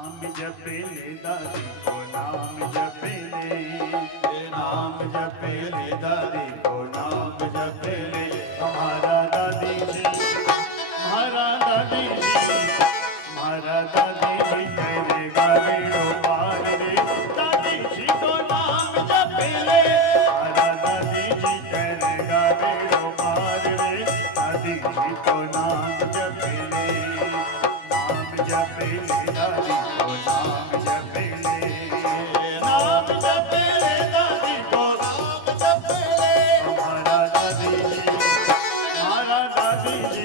नाम जपे ले दादी को नाम जपे ले, नाम जपे ले दादी को नाम जपे ले। हमारा दादी जी, हमारा दादी जी, हमारा दादी जी करेगा बेड़ो पार रे। दादी जी को नाम जपे ले, हमारा दादी जी करेगा बेड़ो पार रे। दादी जी को नाम जपे ले, नाम जपे ले दादी को नाम जपे ले, नाम जपे ले दादी को नाम जपे ले। हमारा दादी जी, हमारा दादी जी,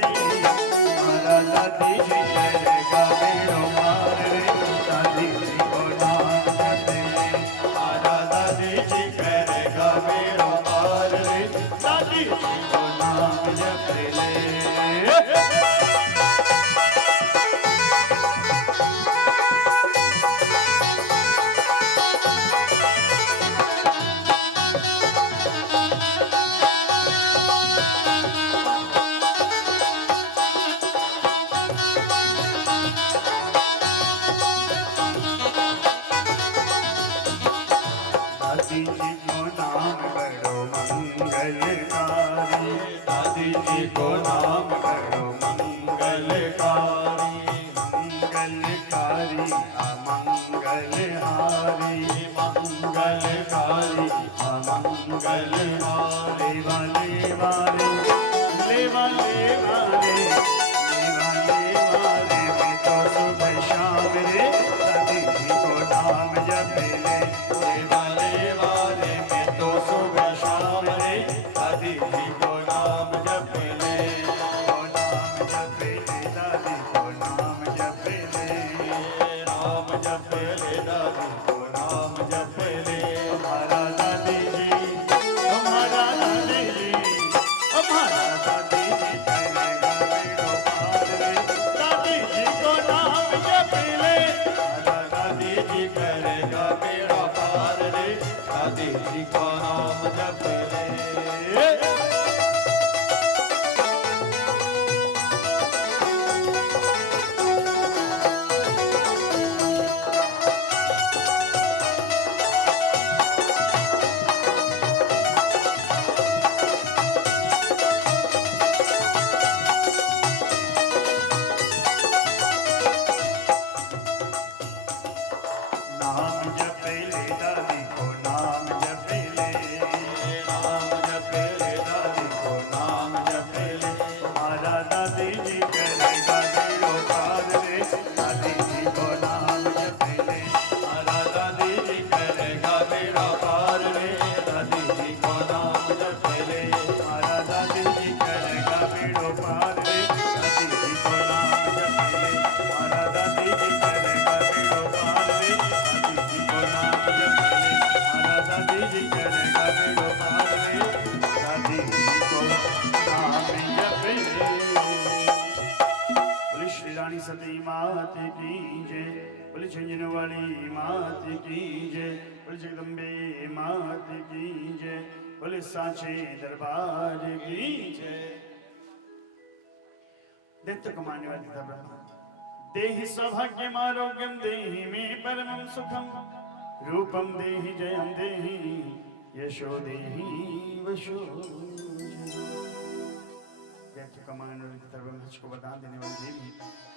हमारा दादी जी करेगा बेड़ो पार रे। दादी जी को नाम जपे ले, हमारा दादी जी करेगा बेड़ो पार रे। दादी जी को नाम जपे ले। दादी जी को नाम करो मंगलकारी, दादी जी को नाम करो मंगलकारी, मंगलकारी अमंगलहारी, मंगलकारी अमंगलहारी। वाले वाले ले वाले वाले मैं तो सुबह शाम रे। दादी जी को नाम जपे ले, वाले वाले मैं तो सुबह शाम रे। दादी जी को नाम जपे ले, को नाम जपे ले दादी को नाम जपे ले, नाम जपे ले दादी को नाम जपे ले। हमारा दादी जी, हमारा दादी जी, हमारा दादी जी करेगा बेड़ो पार रे। दादी जी को नाम जपे ले, हमारा दादी जी करेगा बेड़ो पार रे। दादी जी को नाम जपे ले। नाम जपे ले दादी को नाम जपे ले, नाम जपे ले दादी को नाम जपे ले। हमारा दादी जी करेगा बेड़ो पार रे। दादी जी को नाम जपे ले, हमारा दादी जी करेगा बेड़ो पार रे। दादी जी को नाम जपे ले, हमारा दादी जी करेगा बेड़ो पार रे। दादी जी को नाम जपे ले, हमारा दादी जी करेगा बेड़ो पार रे। दादी जी को नाम जपे ले, हमारा दादी जी करेगा बेड़ो पार रे। दादी जी को नाम जपे ले। बोले श्री रानी सती मात की जय, बोले झंझन वाली मात की जय, बोले जगदम्बे मात की जय, बोले साचे दरबार की जय। दैत्य कमाने वाली ब्रह्मा देहि सौभाग्यम आरोग्यम देहि मे परमं सुखम, रूपम देहि जयम देहि यशो देहि वशो। दैत्य कमाने वाली ब्रह्मा को वरदान देने वाली देवी,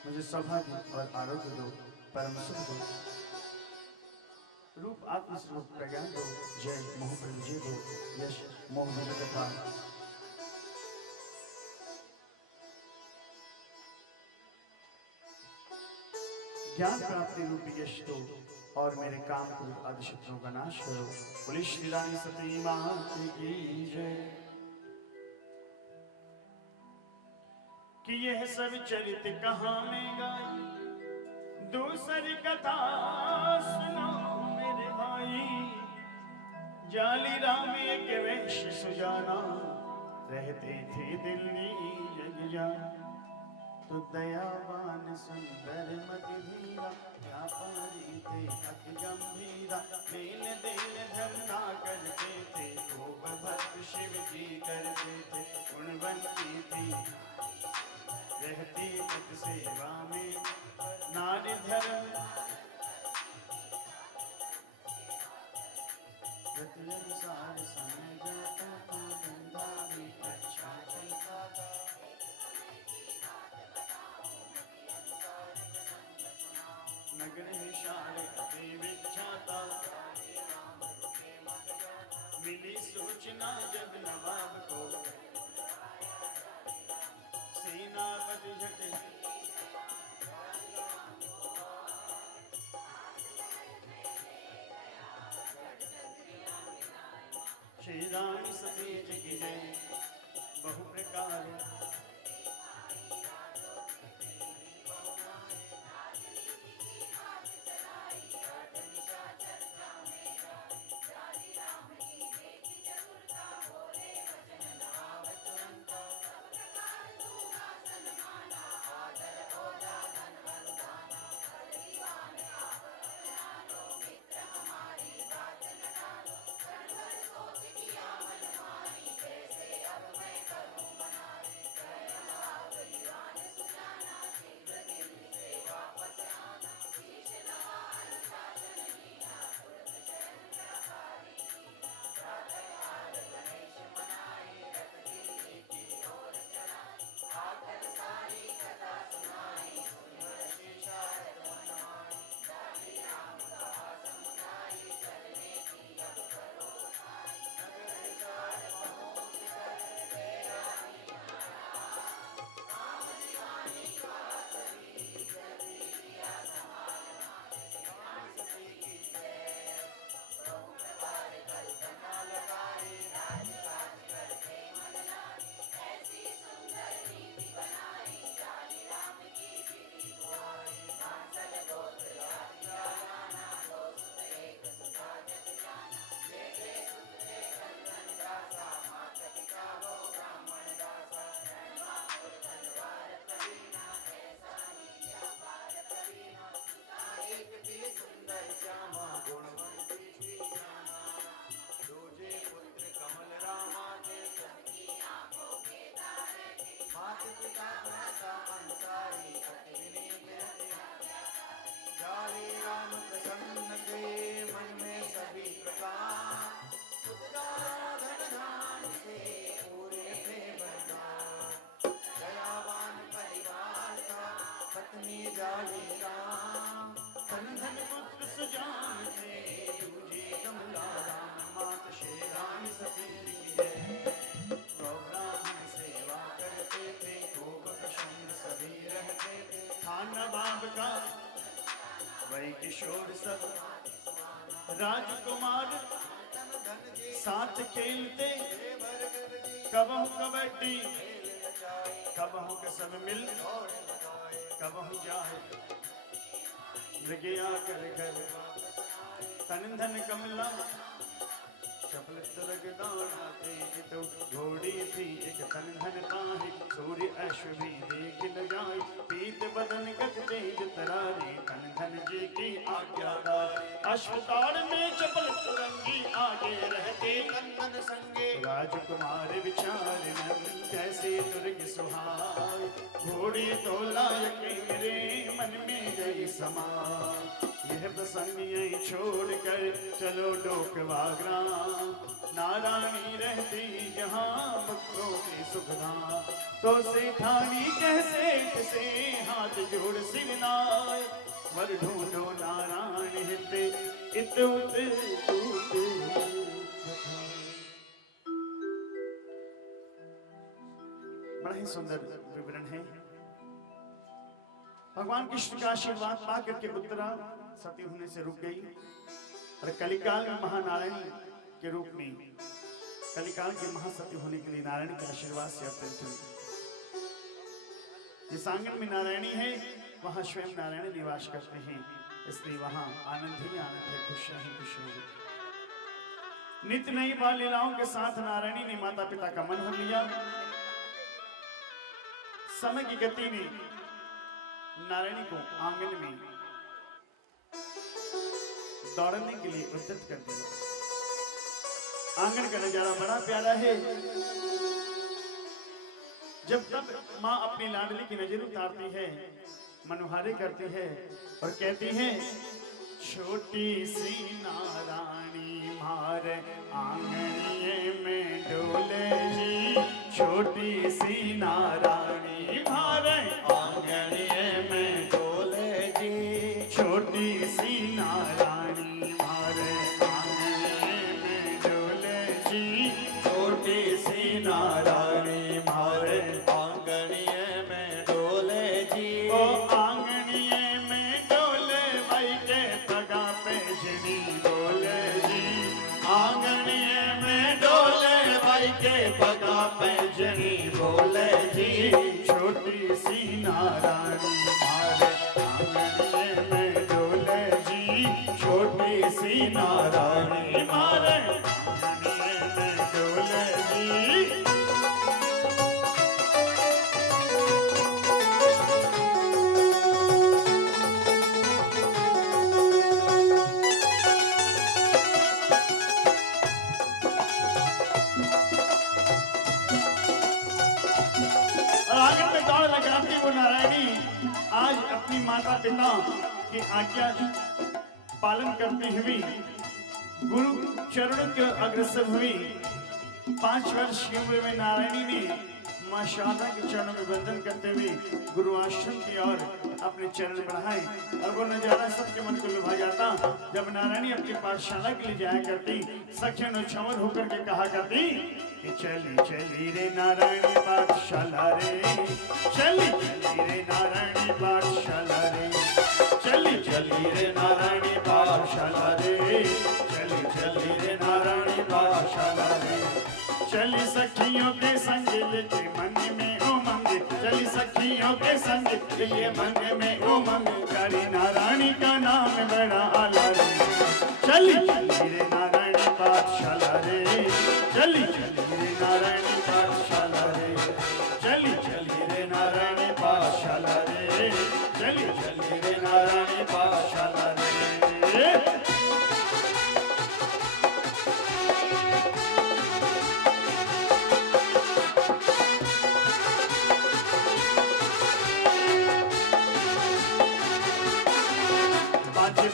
मुझे सौभाग्य और आरोग्य दो, परम सुख दो, रूप आत्मस्वरूप प्रज्ञान दो, जय मोह पर विजय दो, यश मोह विजय तथा ज्ञान प्राप्ति रूपी यश दो, और मेरे काम क्रोध आदि शत्रुओं का नाश करो। बोले श्री रानी सती मात की जय। कि यह सब चरित कहाँ में गाई, दूसरी कथा सुनो मेरे भाई। जाली राम एक वैश्य सुजाना, रहते थे दिल्ली जग जान। तो दयावान सुंदर मधुरा, व्यापारी थे अति गंभीरा। लेन देन धरना करते थे, खूब भक्त शिव जी करते थे। गुणवंती थी रहती पद सेवा में, नारी धर्म अनुसार समय जाता था, धंधा भी अच्छा चलता था। नगर निशान अति विख्याता, मिली सूचना जब नवाब को, सेनापति झट श्री राम सतेज की जय। बहु प्रकार वही किशोर सब राजकुमार साथ खेलते, कबहू कबड्डी कबहू कसम मिल, कबहू जाए लगे आकर घर। तन धन कमला चपल तरग दौड़ाते, तो घोड़ी थी एक तन धन ताहि, सूर्य अश्व भी देख न जाए। पीत बदन गत तेज तरारी, तन धन जी की आज्ञादार। अश्वतार में चपल तुरंगी आगे रहते, तन धन संगे राजकुमार विचार कैसे दुर्ग सुहाय। घोड़ी तो लायक मेरे मन में गई समाय। यह प्रसंग यही छोड़ कर चलो डोकवा ग्राम, नारायणी रहती जहाँ भक्तों की सुखधाम। तो सेठानी कैसे से हाथ जोड़ सिर नाय, वर ढूंढो नारायण हित इत उत बड़ा ही सुंदर विवरण है। भगवान कृष्ण का आशीर्वाद पा करके उत्तरा सती होने से रुक गई और कलिकाल में महानारायण के रूप में, कलिकाल के महासती होने के लिए नारायण के आशीर्वाद से अवतरित हुई। जिस आंगन में नारायणी है वहां स्वयं नारायण निवास करते हैं, इसलिए वहां आनंद ही आनंद है, खुशियां ही खुशियां हैं। नित्य नई बाल लीलाओं के साथ नारायणी ने माता पिता का मन भर लिया। समय की गति ने नारायणी को आंगन में दौड़ने के लिए उद्यत कर दिया। आंगन का नजारा बड़ा प्यारा है। जब तब माँ अपनी लाडली की नजर उतारती है, मनोहारी करती है और कहती है छोटी सी नारायणी मार आंगनिये में डोले जी, छोटी सी नारायणी मार आंगनिये में डोले जी, छोटी सी नारायणी मार आंगनिये में डोले जी, छोटी सी नारायणी मार आंगनिये में डोले जी। ओ आंगनिये में डोले भाई के पगा पे जनी बोले जी, आंगनिये में डोले भाई के पगा पे जनी बोले जी, छोटी सी नारायणी मारे आंगनिये में डोले जी, छोटी सी नारायणी मारे आंगनिये में डोले जी। आंगन में दौड़ लगाती वो नारायणी आज अपनी माता पिता की आज्ञा पालन करती हुई गुरु चरणों के अग्रसर हुई। 5 वर्ष की उम्र में नारायणी ने मां शारदा के चरणों में वंदन करते हुए गुरु आश्रम की ओर अपने चरण बढ़ाए और वो नजारा सबके मन को लुभा जाता। जब नारायणी अपनी पाठशाला के लिए जाया करती, सखियों ने छमर होकर के कहा करती कि चली चली रे नारायणी पाठशाला रे, चली चली रे नारायणी पाठशाला रे, चली चली रे नारायणी पाठशाला रे, चली चली रे नारायणी पाठशाला रे। चली सखियों के संग लेके मन में उमंग, चली सखियों के संग लिए मन में उमंग, करी नारायणी का नाम बड़ा आला रे, चली चली रे नारायणी पाठशाला रे, चली चली रे नारायणी पाठशाला रे, चली चली रे नारायणी पाठशाला रे, चली चली रे नारायणी पाठशाला रे।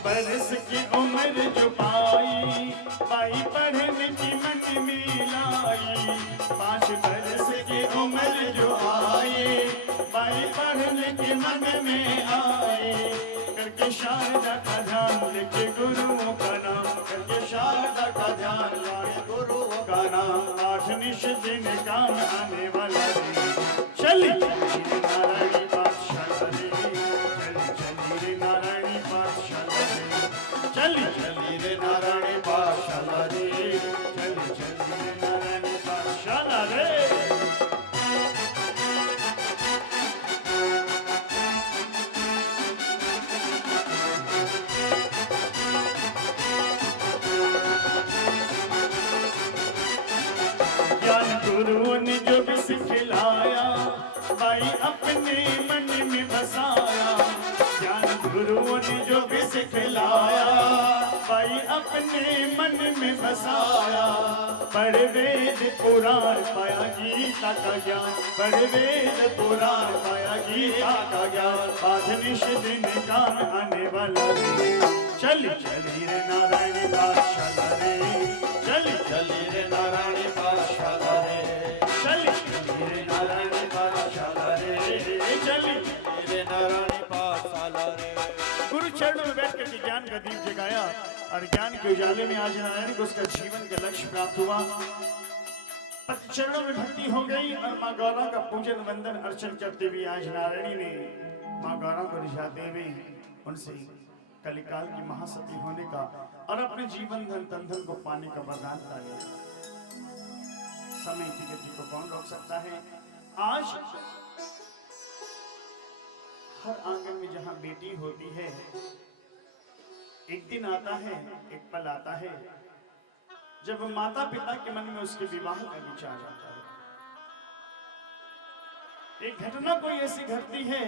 बरस की उम्र जो पाई, पाई पढ़ने की मन में लाई, 5 बरस की उम्र जो आए, पाई पढ़ने के मन में आए, करके शारदा का ध्यान लेके गुरुओं का नाम, करके शारदा का ध्यान लाए गुरुओं का नाम, 8 निश दिन काम आने वाला रे, चली चली नारायणी पाठशाला रे, चली चली रे नारायणी पाठशाला रे, चली चली रे नारायणी पाठशाला रे, चली चली रे नारायणी पाठशाला रे। ज्ञान गुरुओं ने जो भी सिखलाया, भाई अपने मन में बसाया, ज्ञान गुरुओं ने जो भी सिखलाया, भाई अपने मन में बसाया, पढ़ वेद पुराण पाया गीता का ज्ञान, पढ़ वेद पुराण पाया गीता का ज्ञान, 5 निश दिन काम आने वाला रे, चली चली रे नारायणी पाठशाला रे, चली चली रे नारायणी पाठशाला रे, चली चली रे नारायणी पाठशाला रे, चली रे नारायणी पाठशाला रे। गुरु चरणों में बैठ करके ज्ञान का दीप जगाया और ज्ञान के उजाले में आज नारायणी को उसका जीवन का लक्ष्य प्राप्त हुआ। पति चरणों में भक्ति हो गई और माँ गौरा का पूजन वंदन अर्चन करते हुए आज नारायणी ने माँ गौरा को रिझाते हुए उनसे कलिकाल की महासती होने का और अपने जीवन धन तंधन को पाने का वरदान पाया। समय की गति को कौन रोक सकता है? आज हर आंगन में जहां बेटी होती है, एक दिन आता है, एक पल आता है जब माता पिता के मन में उसके विवाह का विचार आता है। एक घटना कोई ऐसी घटती है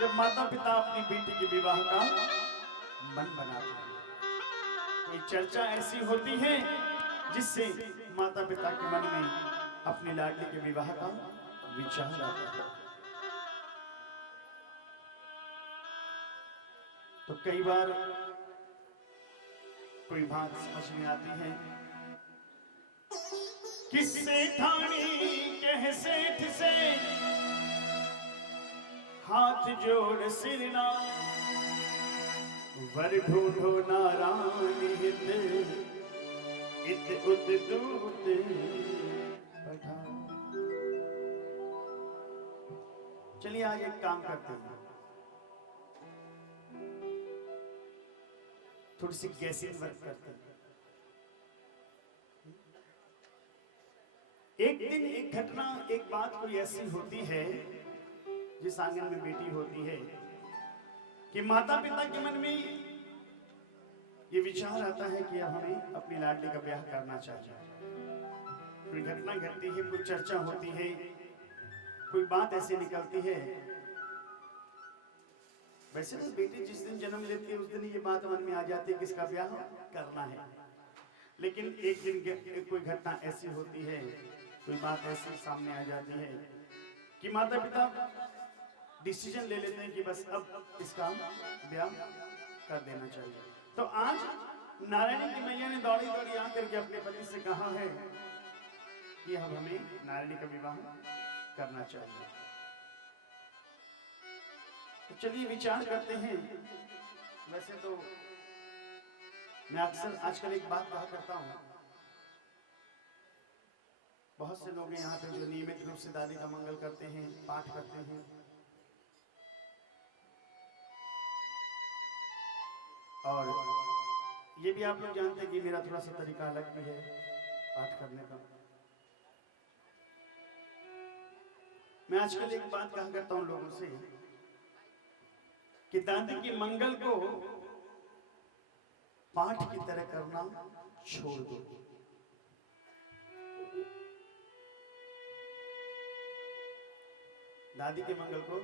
जब माता पिता अपनी बेटी के विवाह का मन बनाते हैं। कोई चर्चा ऐसी होती है जिससे माता पिता के मन में अपनी लाडली के विवाह का विचार आता है। तो कई बार कोई बात समझ में आती है, किससे ठानी कह सेठ से हाथ जोड़ सिरना, वर ढूंढो नारायण हित इत उत दूत पठा। चलिए आज एक काम करते हैं, थोड़ी सी गैसिंग वर्क करते हैं। एक दिन एक घटना, एक बात कोई ऐसी होती है जिस आंगन में बेटी होती है कि माता पिता के मन में ये विचार आता है कि अब हमें अपनी लाडली का ब्याह करना चाहिए। कोई घटना घटती है, कोई चर्चा होती है, कोई बात ऐसी निकलती है। वैसे तो बेटी जिस दिन जन्म लेती है उस दिन ये बात मन में आ जाती है कि इसका ब्याह करना है। लेकिन एक दिन कोई घटना ऐसी होती है, कोई बात ऐसी सामने आ जाती है कि माता पिता डिसीजन ले लेते हैं कि बस अब इसका ब्याह कर देना चाहिए। तो आज नारायणी की मैया ने दौड़ी दौड़ी आकर के अपने पति से कहा है कि अब हमें नारायणी का विवाह करना चाहिए। तो चलिए विचार करते हैं। वैसे तो मैं अक्सर आजकल एक बात कहा करता हूं, बहुत से लोग यहाँ पे जो नियमित रूप से दादी का मंगल करते हैं, पाठ करते हैं, और ये भी आप लोग जानते हैं कि मेरा थोड़ा सा तरीका अलग भी है पाठ करने का। मैं आजकल एक बात कहा करता हूं लोगों से कि दादी के मंगल को पाठ की तरह करना छोड़ दो। दादी के मंगल को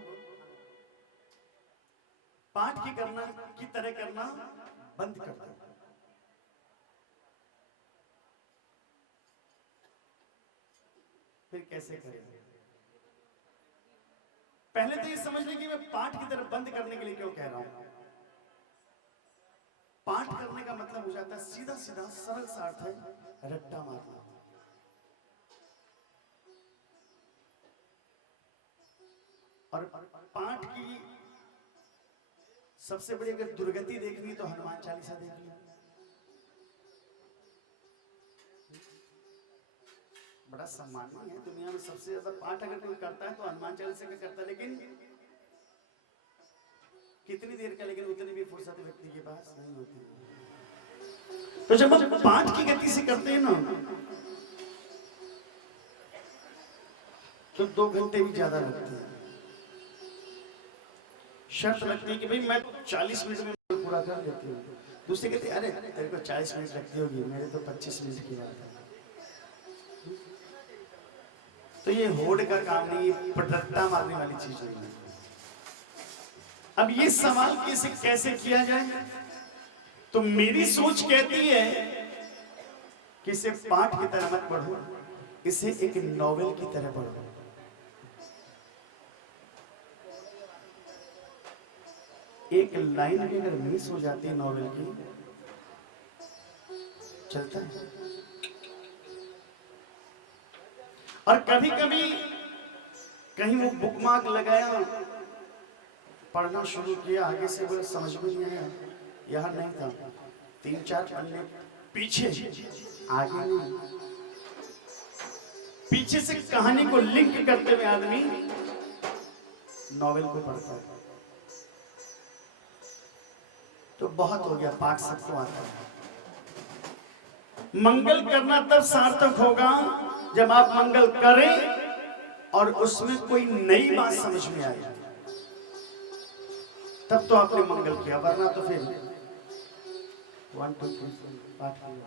पाठ की तरह करना बंद कर दो। फिर कैसे करेंगे? पहले तो ये समझ लें कि मैं पाठ की तरफ बंद करने के लिए क्यों कह रहा हूं। पाठ करने का मतलब हो जाता है सीधा सीधा सरल सा अर्थ है रट्टा मारना। और पाठ की सबसे बड़ी अगर दुर्गति देखनी तो हनुमान चालीसा देखनी। बड़ा सम्मानीय है, दुनिया में सबसे ज्यादा पाठ अगर कोई करता है तो हनुमान चालीसा का करता है। लेकिन कितनी देर का, लेकिन उतनी भी फुर्सत व्यक्ति के पास नहीं होती। तो जब हम पाठ की गति से करते हैं ना तो 2 घंटे भी ज्यादा लगते हैं। शर्त लगती है कि भाई मैं 40 मिनट में पूरा कर लेती हूँ। दूसरे कहते अरे तेरे को 40 मिनट लगती होगी, मेरे तो 25 मिनट की बात है। तो ये होड़ का काम नहीं, पटरट्टा मारने वाली चीज नहीं है। अब ये सवाल कैसे किया जाए, तो मेरी सोच कहती है कि इसे पाठ की तरह मत पढ़ो, इसे एक नॉवेल की तरह पढ़ो। एक लाइन भी अगर मिस हो जाती है नॉवेल की, चलता है। और कभी कभी कहीं वो बुकमार्क लगाया, पढ़ना शुरू किया, आगे से बोले समझ में नहीं आया, यहाँ नहीं था, 3-4 पन्ने पीछे, आगे नहीं। पीछे से कहानी को लिंक करते हुए आदमी नॉवेल को पढ़ता है। तो बहुत हो गया, पाठ सबको आता है। मंगल करना तब सार्थक होगा जब आप मंगल करें और उसमें कोई नई बात समझ में आए, तब तो आपने मंगल किया, वरना तो फिर 1 2 3 पाठ किया।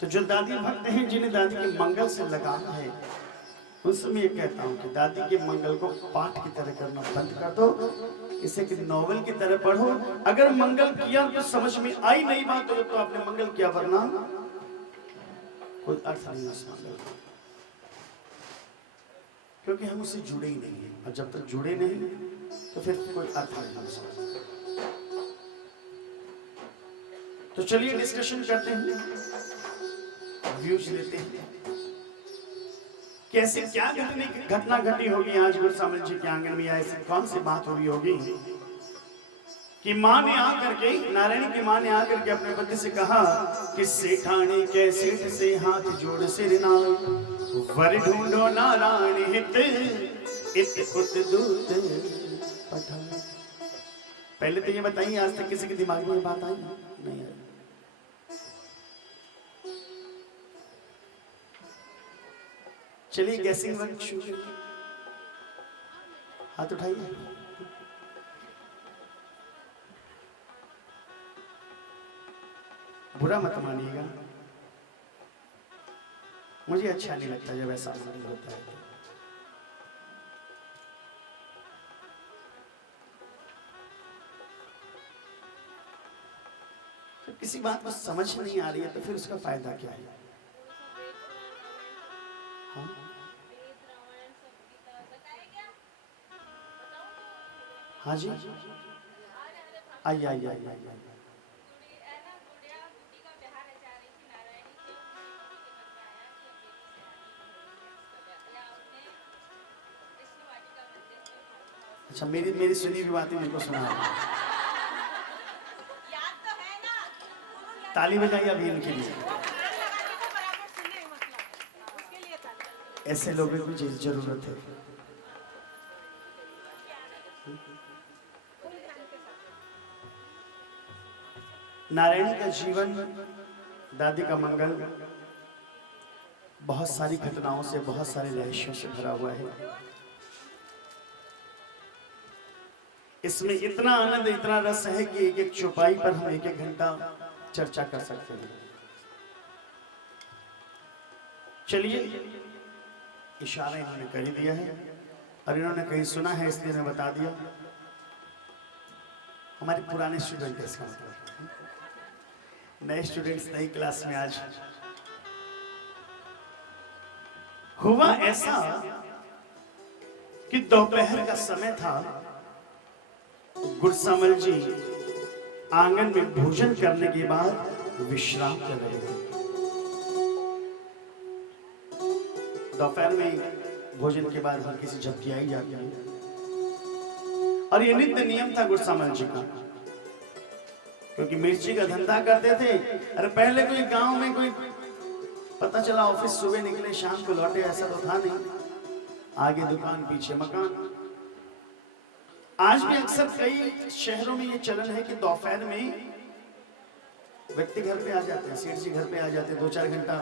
तो जो दादी भक्त हैं, जिन्हें दादी के मंगल से लगाव है, उसमें ये कहता हूं कि दादी के मंगल को पाठ की तरह करना बंद कर दो, इसे कि नॉवेल की तरह पढ़ो। अगर मंगल किया तो समझ में आई नहीं बात तो आपने मंगल किया, वरना कोई अर्थ नहीं उस मंगल का। क्योंकि हम उससे जुड़े ही नहीं हैं, और जब तक जुड़े नहीं तो फिर कोई अर्थ नहीं उसका। तो चलिए डिस्कशन करते हैं, व्यूज लेते हैं, कैसे क्या घटना घटी होगी आज गुरसामल जी के आंगन में, ऐसी कौन सी बात हुई होगी कि माँ ने आकर के, नारायणी की माँ ने आकर के अपने पति से कहा कि सेठानी के सेठ से हाथ जोड़ सिर नाय, वर ढूंढो नारायण हित इत कुत दूत पठान। पहले तो ये बताइए, आज तक किसी के दिमाग में ये बात आई नहीं आई? चलिए गैसिंग वर्क शुरू करिए, हाथ उठाइए। बुरा मत मानिएगा, मुझे अच्छा नहीं लगता जब ऐसा होता है। तो किसी बात को समझ नहीं आ रही है तो फिर उसका फायदा क्या है? हाँ? हाँ जी, आइए आइए आइए आइए। अच्छा, मेरी सुनी हुई बातें मेरे को सुना। ताली बजाइए अभी इनके लिए, ऐसे लोगों की जरूरत है। नारायणी का जीवन, दादी का मंगल बहुत सारी घटनाओं से, बहुत सारे रहस्यों से भरा हुआ है। इसमें इतना आनंद, इतना रस है कि एक एक चौपाई पर हम एक एक घंटा चर्चा कर सकते हैं। चलिए, इशारा इन्होंने कर ही दिया है और इन्होंने कहीं सुना है इसलिए मैं बता दिया। हमारे पुराने स्टूडेंट, इसका मतलब नए स्टूडेंट्स नई क्लास में आज हुआ ऐसा कि दोपहर का समय था। गुरसामल जी आंगन में भोजन करने के बाद विश्राम कर रहे थे। दोपहर में भोजन के बाद हल्की सी झपकी आई जाती है और ये नित्य नियम था गुरसामल जी का, क्योंकि मिर्ची का धंधा करते थे। अरे पहले कोई गांव में कोई पता चला ऑफिस सुबह निकले शाम को लौटे, ऐसा तो था नहीं। आगे दुकान पीछे मकान। आज भी अक्सर कई शहरों में ये चलन है कि दोपहर में व्यक्ति घर पे आ जाते हैं, सेठ जी घर पे आ जाते हैं, 2-4 घंटा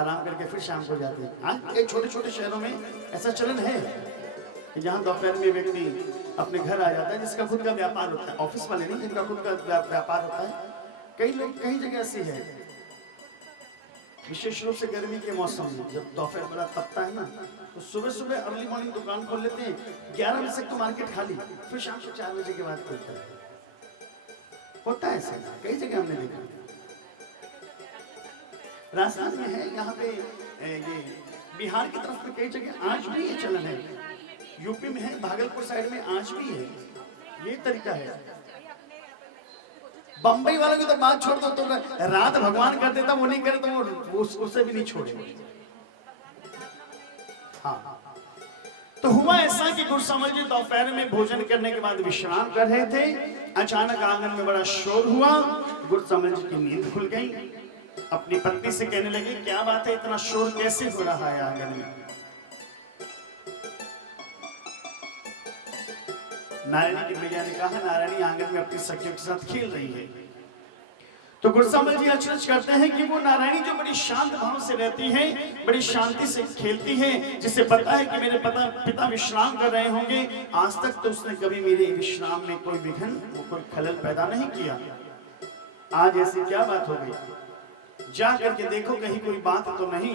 आराम करके फिर शाम को जाते हैं। आज कई छोटे छोटे शहरों में ऐसा चलन है कि जहाँ दोपहर में व्यक्ति अपने घर आ जाता है, जिसका खुद का व्यापार होता है, ऑफिस वाले नहीं, जिनका खुद का व्यापार होता है। कई लोग, कई जगह ऐसी है, विशेष रूप से गर्मी के मौसम में जब दोपहर बड़ा तपता है ना, तो सुबह सुबह अर्ली मॉर्निंग दुकान खोल लेते हैं। 11 बजे तक तो मार्केट खाली, फिर शाम को 4 बजे के बाद खुलता है। होता है ऐसा, कई जगह हमने देखा। राजस्थान में है, यहाँ पे ये बिहार की तरफ में कई जगह आज भी ये चलन है। यूपी में है, भागलपुर साइड में आज भी है, ये तरीका है। बंबई वालों की तो बात छोड़ दो, तो रात भगवान कर देता, वो नहीं करे तो वो उससे भी नहीं छोड़े। हाँ, तो हुआ ऐसा कि गुरसामल जी दोपहर में भोजन करने के बाद विश्राम कर रहे थे। अचानक आंगन में बड़ा शोर हुआ। गुरसामल जी की नींद खुल गई। अपनी पत्नी से कहने लगे, क्या बात है, इतना शोर कैसे हो रहा है आंगन में? नारायणी की मैया ने कहा, नारायणी आंगन में अपनी सखियों के साथ खेल रही है। तो गुरसामल जी अचरज करते हैं कि वो नारायणी जो बड़ी शांत भाव से रहती है, बड़ी शांति से खेलती है, जिसे पता है कि मेरे पिता विश्राम कर रहे होंगे, आज तक तो उसने कभी मेरे विश्राम में कोई विघ्न, कोई खलल पैदा नहीं किया। आज ऐसी क्या बात हो गई? जा करके देखो कहीं कोई बात तो नहीं।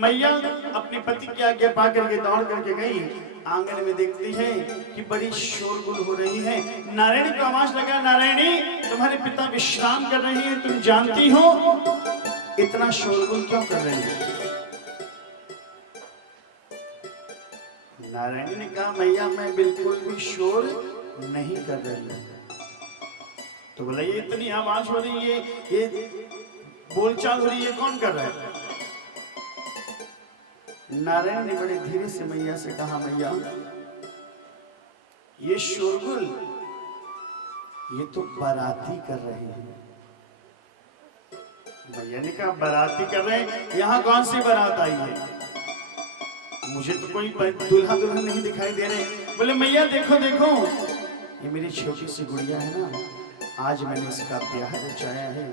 मैया अपने पति की आज्ञा पा करके दौड़ करके गई। आंगन में देखती है कि बड़ी शोरगुल हो रही है। नारायणी को आवाज लगा, नारायणी तुम्हारे पिता विश्राम कर रहे हैं, तुम जानती हो इतना शोरगुल क्यों कर रही है? नारायणी ने कहा मैया मैं बिल्कुल भी शोर नहीं कर रही हूं। तो बोला ये इतनी आवाज हो रही है, ये बोलचाल हो रही है, कौन कर रहा है? नारायण ने बड़े धीरे से मैया से कहा मैया ये शोरगुल ये तो बाराती कर रहे हैं। मैया ने कहा बाराती कर रहे हैं, यहाँ कौन सी बारात आई है? मुझे तो कोई दूल्हा दुल्हन नहीं दिखाई दे रहे। बोले मैया देखो देखो ये मेरी छोटी सी गुड़िया है ना, आज मैंने इसका ब्याह रचाया है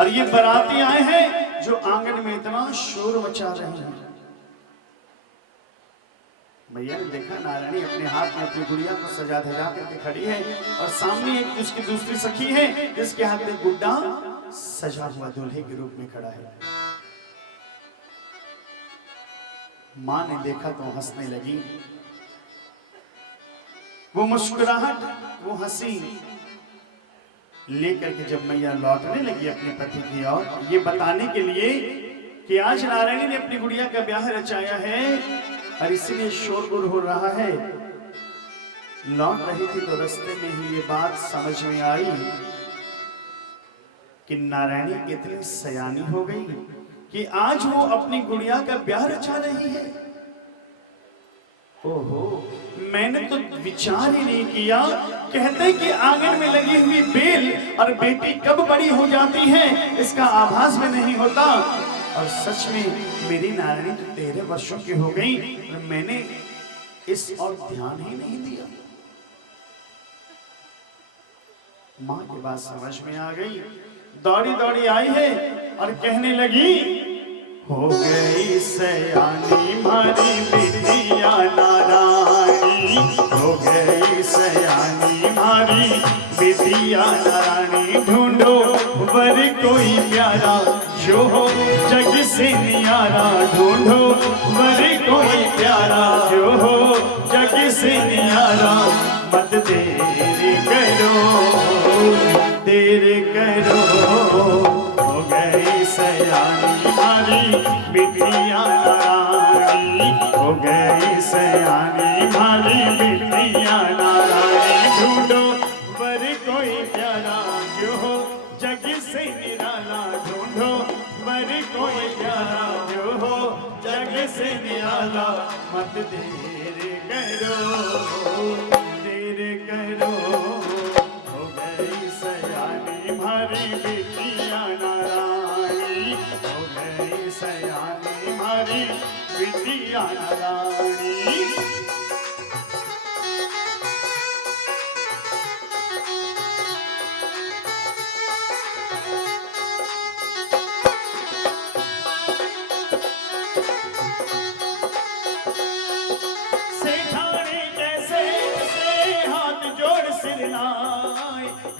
और ये बाराती आए हैं जो आंगन में इतना शोर मचा रहे हैं। मैया ने देखा नारायणी अपने हाथ में अपनी गुड़िया को सजा धजा करके खड़ी है और सामने एक उसकी दूसरी सखी है जिसके हाथ में गुड्डा सजा हुआ दूल्हे के रूप में खड़ा है। मां ने देखा तो हंसने लगी। वो मुस्कुराहट, वो हंसी लेकर के जब मैया लौटने लगी अपने पति की ओर, ये बताने के लिए कि आज नारायणी ने अपनी गुड़िया का ब्याह रचाया है और इसीलिए शोरगुल हो रहा है, लौट रही थी तो रास्ते में ही ये बात समझ में आई कि नारायणी इतनी सयानी हो गई कि आज वो अपनी गुड़िया का ब्याह रचा रही है। ओहो, मैंने तो विचार ही नहीं किया। कहते कि आंगन में लगी हुई बेल और बेटी कब बड़ी हो जाती है इसका आभास में नहीं होता। और सच में मेरी नारायणी तो 13 वर्षों की हो गई और मैंने इस और ध्यान ही नहीं दिया। मां की बात समझ में आ गई, दौड़ी दौड़ी आई है और कहने लगी हो गई सयानी मारी बिटिया नारायणी, हो गई सयानी मारी बिटिया नारायणी, ढूंढो वर कोई प्यारा जो हो जग से नियारा, ढूंढो वर कोई प्यारा जो हो जग से नियारा, मत देर करो देर करो, हो गई सयानी मारी बिटिया नारायणी, हो गई सयानी मारी बिटिया नारायणी, ढूंढो वर कोई प्यारा जो हो जग से निराला, ढूंढो वर कोई प्यारा जो हो जग से निराला, मत देर करो देर करो, हो गई सयानी मारी बिटिया नारायणी, हो गई सयानी मारी बिटिया नारायणी।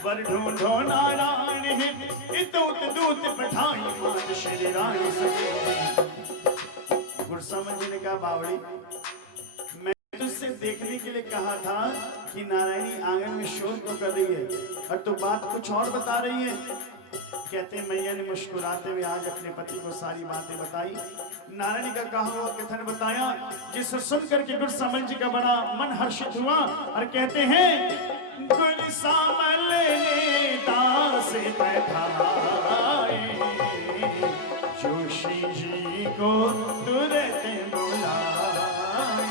वर ढूंढो नारायण है दूत दूत पठाई मात श्री रानी सके। गुरसमन जी ने कहा बावड़ी मैं तुझसे देखने के लिए कहा था कि नारायणी आंगन में शोर तो कर रही है और तो बात कुछ और बता रही है। कहते मैया ने मुस्कुराते हुए आज अपने पति को सारी बातें बताई। नारायणी का कहा हुआ कथन बताया जिसे सुनकर के गुरसमन जी का बड़ा मन हर्षित हुआ और कहते हैं गुरसामल ने दास बैठाए, जोशी जी को तुरंत बुलाए,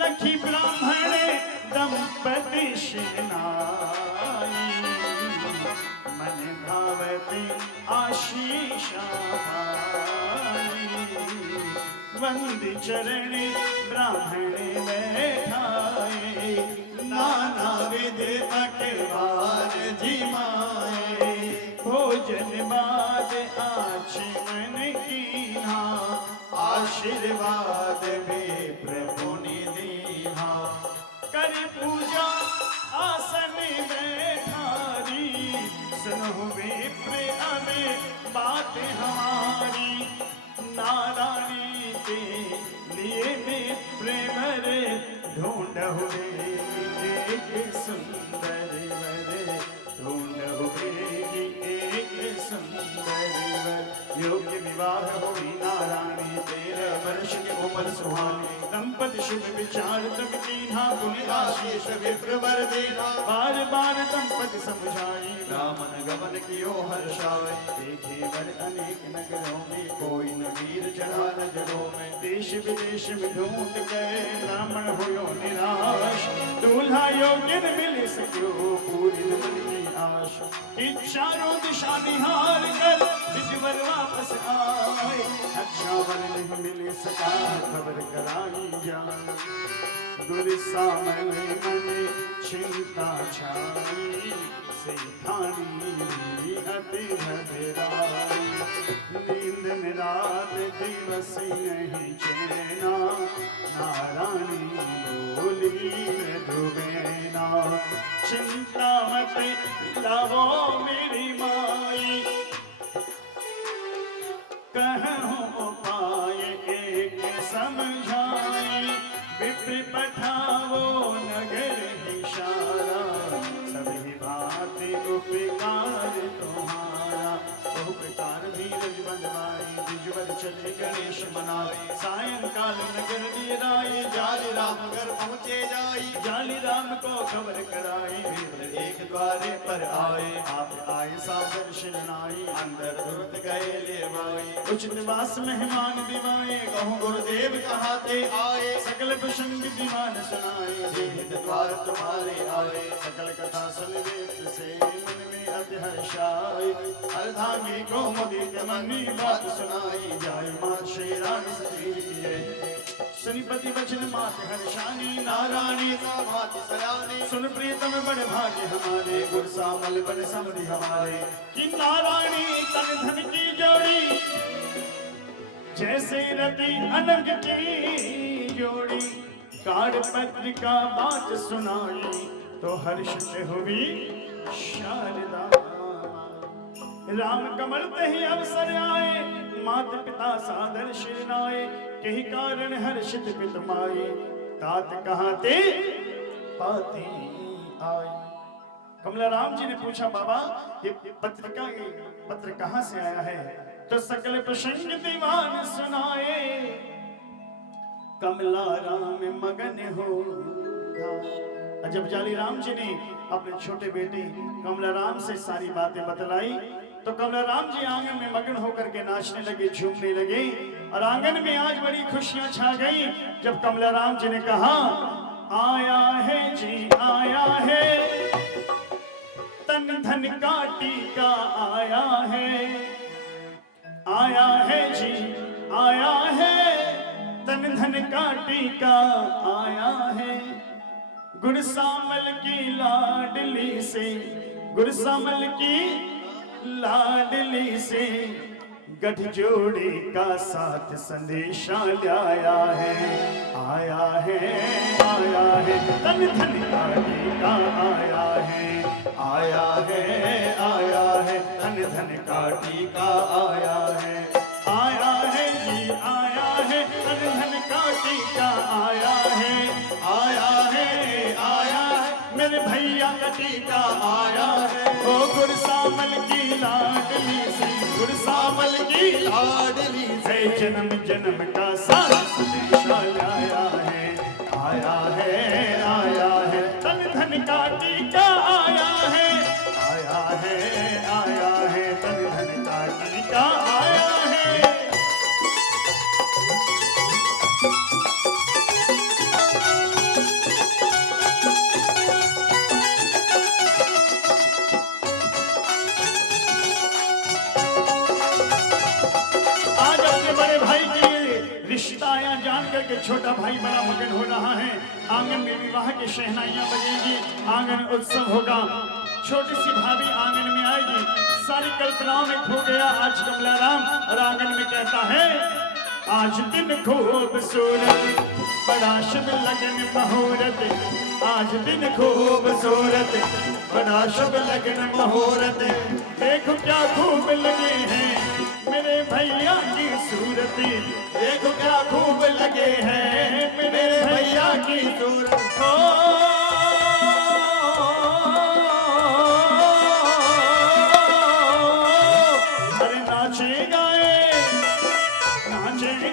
लखी ब्राह्मण दंपति शिनाई, मन भावती आशीष वंद चरण ब्राह्मण बैठाए, नाना विध अखबार जिमाए, भोजन बाद आचमन कीना, आशीर्वाद में प्रभु ने दीना, कर पूजा आसन बैठारी, सुनो विप्र अबे बात हमारी, नारायणी के लिए में प्रेम रे ढूंढो एक सुंदर वर, ढूंढो एक सुंदर वर, योग्य विवाह हुई नारायणी 13 वर्ष के उम्र सुहानी, दंपति विप्रवर दीना बार बार दंपति समझाई ब्राह्मण गमन कियो हर्षाई देखे वर अनेक नगरों में कोई न वीर चढ़ा नजरों में देश विदेश में ढूंढ गए ब्राह्मण हुयो निराश दूल्हा योग्य न मिल सको पूरी न मन की आश इन चारों दिशा निहार कर विजवर वापस आए अच्छा वर नहीं मिल सका खबर कराई जान गुरु सामल मन चिंता छाई से थानी अति घबराई नींद न रात दिवस नहीं चैना नारायणी बोली मृदुबेना चिंता मत लावो मेरी माई कहूँ उपाय एक समझाई विप्र पठावो नगर इशारा सभी भांति उपकार तुम्हारा बहु प्रकार धीरज बंधवाई द्विजवर चले गणेश मनाए सायंकाल नगर डेराए जाली राम घर पहुँचे जाई जाली राम को खबर कराई एक द्वारे पर आए आप आए सादर शिरनाई अंदर तुरंत गए लेवाई उचित वास मेहमान दिवाए कहूँ गुरुदेव कहाते आए सकल प्रसंग दीवान सुनाए जेहित द्वार तुम्हारे आए सकल कथा सुन देख से मन में अति हर्षाई अर्धांगी को मुदित मनी बात सुनाई जाय मात श्री रानी सती किए शनिपति वचन मात हर्षानी नारायणी मात सयानी सुन प्रियतम बड़े भाग्य हमारे गुर सामल बन समधि हमारे कि नारायणी तन धन की जोड़ी जैसे रति अनग की जोड़ी कार्ड पत्रिका बात सुनाई तो हर्षित हुई शारदा राम कमल तहि अवसर आए माता पिता सादर शिरनाए कही कारण हर्षित पित माए तात कहाते पाती आए कमला राम जी ने पूछा बाबा ये पत्र कहाँ से आया है तो सकल प्रसंग दीवान सुनाए कमला राम मगन हो जब जाली राम जी ने अपने छोटे बेटे कमला राम से सारी बातें बतलाई तो कमला राम जी आंगन में मगन होकर के नाचने लगे झूमने लगे और आंगन में आज बड़ी खुशियां छा गई जब कमला राम जी ने कहा आया है जी आया है तन धन का टीका आया है जी आया है तन धन का टीका आया है गुरसामल की लाडली से गुरसामल की लाडली से गठजोड़ी का साथ संदेशा लाया है आया है तन धन का टीका आया है तन धन का टीका आया है जी आया है तन धन का टीका आया है मेरे भैया का टीका आया है ओ गुरसामल की लाडली से गुरसामल की लाडली से जन्म जन्म का साथ संदेशा लाया है तन धन का टीका आया है तन धन का टीका आया है रिश्ताया जान करके छोटा भाई बड़ा मगन हो रहा है आंगन में विवाह की शहनाइयां बजेगी आंगन उत्सव होगा छोटी सी भाभी आंगन में आएगी सारी कल्पनाओं में खो गया आज कमला राम और आंगन में कहता है आज दिन खूबसूरत बड़ा शुभ लगन मुहूर्त आज दिन खूबसूरत बड़ा शुभ लगन मुहूर्त देखो क्या खूब लगे हैं मेरे भैया की सूरत देखो क्या खूब लगे हैं मेरे भैया की सूरत अरे नाचे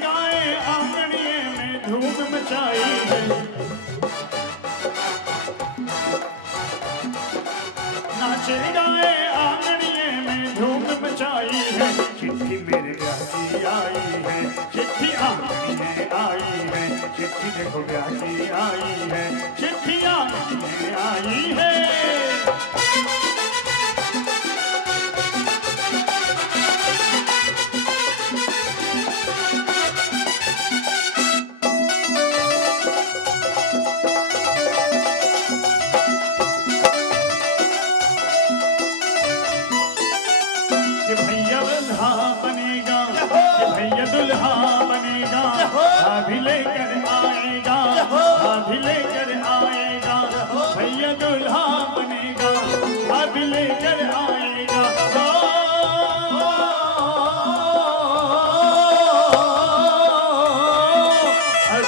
गाए आंगनिए में धूम मचाई है नाचे गाए आंगनिए में धूम मचाई है। चिट्ठी मेरे ब्याह की आई है, चिट्ठी आंगनी में आई है, चिट्ठी देखो ब्याह की आई है, चिट्ठी आंगनी में आई है। दुल्हा बनेगा, भाभी लेकर आएगा, भाभी लेकर आएगा, भैया दुल्हा बनेगा, भाभी लेकर आएगा।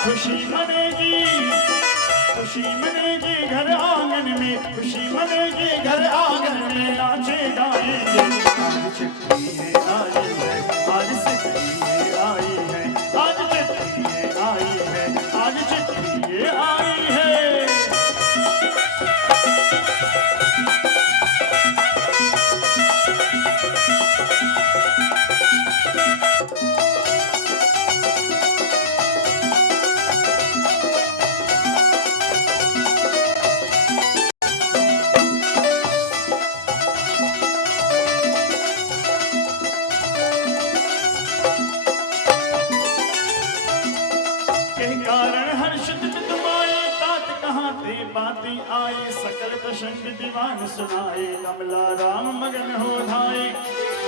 खुशी मनेगी, खुशी मनेगी घर आंगन में, खुशी मनेगी घर आंगन में, नाचे गाएंगे। आज चिट्ठी ये आई है, आज चिट्ठी ये आई है, आज चिट्ठी ये आई है, आज चिट्ठी ये आई है। बातें आए सकल प्रसंग दीवान सुनाए, कमला राम मगन हो धाए,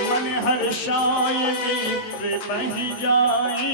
मन हर्षाए मित्र बही जाई,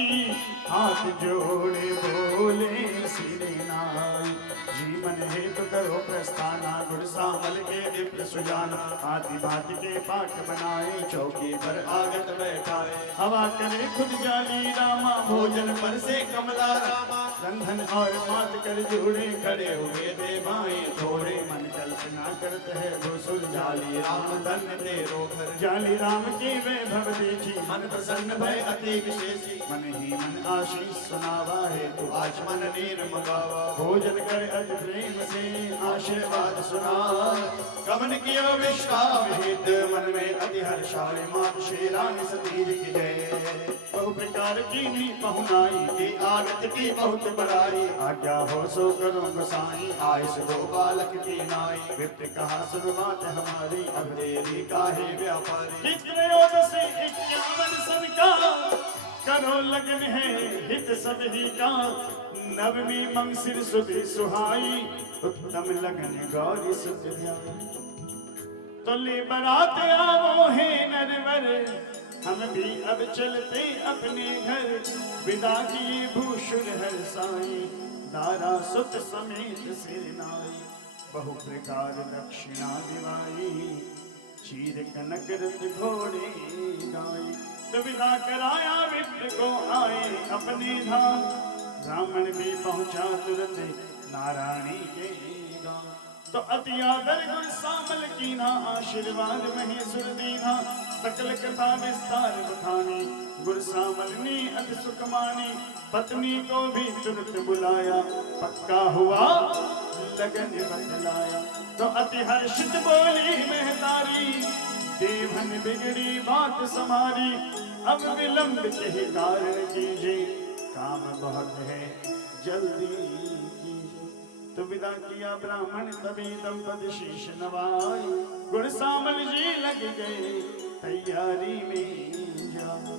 हाथ जोड़े बोले सिरे नाई। जीवन हेतु करो प्रस्थाना, गुर सामल के विप्र सुजाना, आदि भांति के पाठ बनाए, चौकी पर आगत बैठाए, हवा करे खुद जाली रामा, भोजन पर से कमला रामा, रंधन और मात कर जोड़े, खड़े हुए देवाएं थोड़े, मन कल्पना करते है भूसुर, जाली राम धन्य तेरो घर, जाली राम की वैभव देखी, मन प्रसन्न भय अति विशेषी, मन ही मन आशीष सुनावा है, तू आज मन नीर मगावा, भोजन कर अति प्रेम से आशीर्वाद सुना, कमन कियो विश्वामित्र मन में अति हर्षाए, मात श्री रानी सती की जय। बहु प्रकार की पहुनाई की आगत की बहुत बड़ाई, आज्ञा हो सो करो गोसाई, आयुष दो बालक की नाई, विप्र कहा सुन बात हमारी, अब देरी काहे व्यापारी, से 51 सन का करो लगन है हित सब ही का, नवमी मंगसिर सुधि सुहाई, उत्तम लगन गौरी सुत ध्यान। तो ले बरात आवो है नरवर, हम भी अब चलते अपने घर, विदा किए भूषुर हर साई, दारा सुत समेत सिर नाई, बहु प्रकार दक्षिणा दिवाई, चीर कनक रत घोड़े गाई। तो विदा कराया विप्र को आए अपने धाम, ब्राह्मण भी पहुंचा तुरंत नारायणी के गांव। तो अति आदर गुर सामल कीना, आशीर्वाद महेश्वर दीना, सकल कथा विस्तार बखानी, गुर सामल ने अति सुख मानी, पत्नी को भी तुरंत बुलाया, पक्का हुआ लगन बतलाया। तो अति हर्षित बोली महतारी, देवन बिगड़ी बात समारी, अब विलंब के कारण कीजिए, काम बहुत है जल्दी कीजिए। तो विदा किया ब्राह्मण तभी दंपति शीश नवाई, गुण सामल जी लग गए तैयारी में जाओ।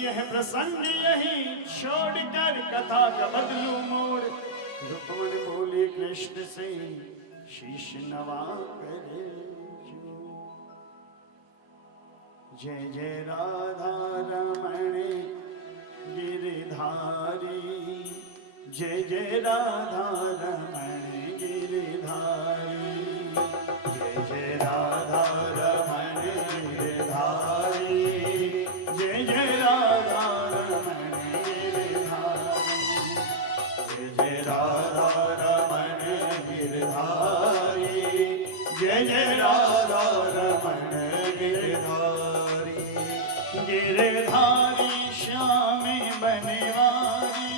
यह प्रसंग यही छोड़कर कथा का बदलू मोड़, रुक्मण बोले कृष्ण से शीश नवा करे। जय जय राधा रमण गिरधारी, जय जय राधा रमण गिरधारी, जय जय राधा रमण गिरधारी, जय जय राधा रमण गिरधारी, जय जय राधा रमण गिरधारी, जय जय राधा रमण गिरधारी। गिरधारी श्याम बनवारी,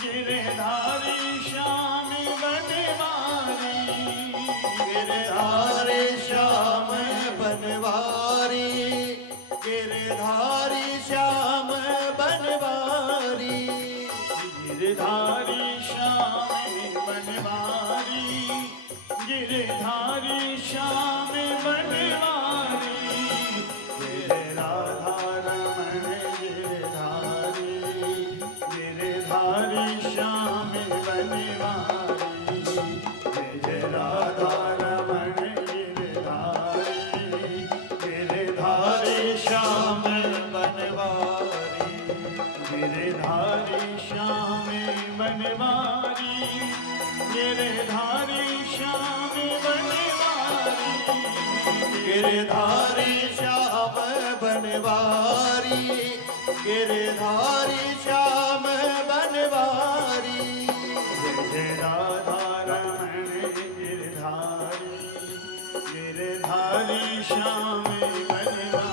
गिरधारी श्याम बनवारी, गिरधारी श्याम बनवारी, गिरधारी श्याम बनवारी, गिरधारी श्याम बनवारी, गिरधारी श्याम बनवारी, गिर राधा रमण गिरधारी, गिरधारी श्याम बनवारी, जय राधा रमण गिरधारी, गिरधारी श्याम बनवारी, गिरधारी श्याम बनवारी, गिरधारी श्याम बनवारी, गिरधारी श्याम बनवारी, गिरधारी श्याम बनवारी, जय राधा रमण गिरधारी, गिरधारी श्याम बनवारी,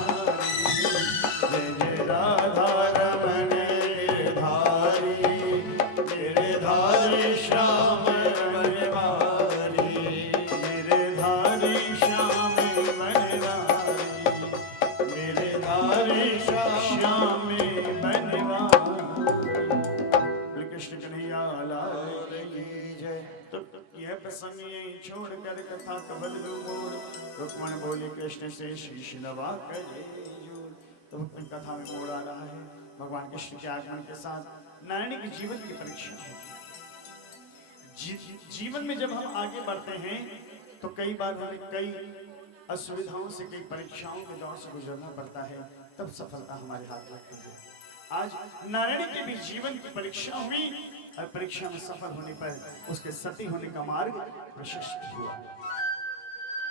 जय राधा रमण गिरधारी, गिरधारी श्याम बनवारी, गिरधारी श्याम बनवारी, गिरधारी श्याम बनवारी। बोल कृष्ण कन्हैया लाल की जय। तो यह प्रसंग यहीं छोड़कर कथा का बदलू मोड़, रुक्मण बोली कृष्ण से शीश नवा करे जोड़। तो भक्तन कथा में मोड़ आ रहा है भगवान कृष्ण के आगमन के साथ नारायण के जीवन की परीक्षा है। जीवन में जब हम आगे बढ़ते हैं तो कई बार हमें कई असुविधाओं से, कई परीक्षाओं के दौर से गुजरना पड़ता है, तब सफलता हमारे हाथ लगती है। आज नारायण के भी जीवन की परीक्षा हुई और परीक्षा में सफल होने पर उसके सती होने का मार्ग प्रशस्त हुआ।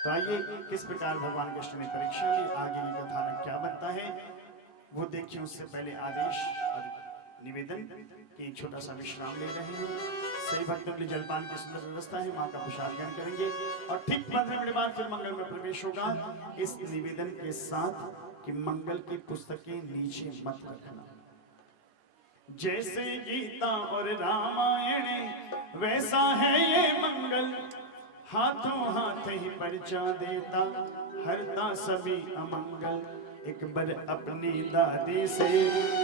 तो आइए किस प्रकार भगवान कृष्ण ने परीक्षा ली, आगे की कथा में क्या बनता है वो देखिए। उससे पहले आदेश और निवेदन कि एक छोटा सा विश्राम ले रहे हैं। सही भक्तों के लिए जलपान की सुंदर व्यवस्था है, माँ का प्रसाद ग्रहण करेंगे और ठीक 15 मिनट बाद फिर मंगल में प्रवेश होगा। इस निवेदन के साथ कि मंगल की पुस्तकें नीचे मत रखना। जैसे गीता और रामायण वैसा है ये मंगल, हाथों हाथ ही परिचा देता हरता सभी अमंगल। एक बार अपनी दादी से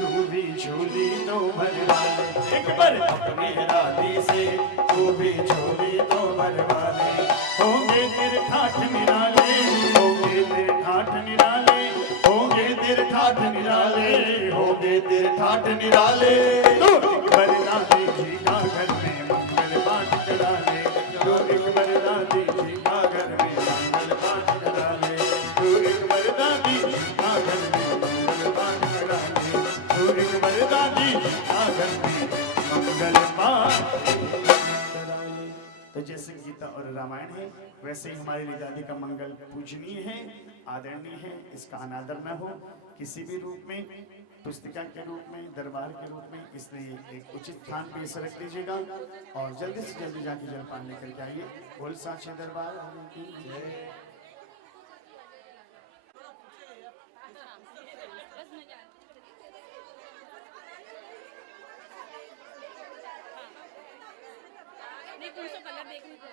तू भी झोली तो भरवा ले, एक बार अपनी दादी से तू भी झोली तो भरवा ले। होंगे तेरे ठाठ निराले, होंगे तेरे ठाठ निराले, होंगे तेरे ठाठ निराले, होंगे तेरे ठाठ निराले। तो एक बार दादी जी का घर में मंगल पाठ करा ले, तो एक बार दादी जी का घर में मंगल पाठ करा ले, तो एक बार दादी जी का घर में मंगल पाठ करा ले, तो एक बार दादी जी का घर में मंगल पाठ करा ले। तो जैसे गीता और रामायण है वैसे ही हमारी दादी का मंगल पूजनीय है, आदरणीय है। इसका अनादर न हो किसी भी रूप में, पुस्तिका के रूप में, दरबार के रूप में, इसलिए एक उचित स्थान पे इसे रख दीजिएगा और जल्दी से जल्दी जाके जलपान लेकर के आइए। बोल साचे दरबार की जय। नहीं कौन सा कलर देखने को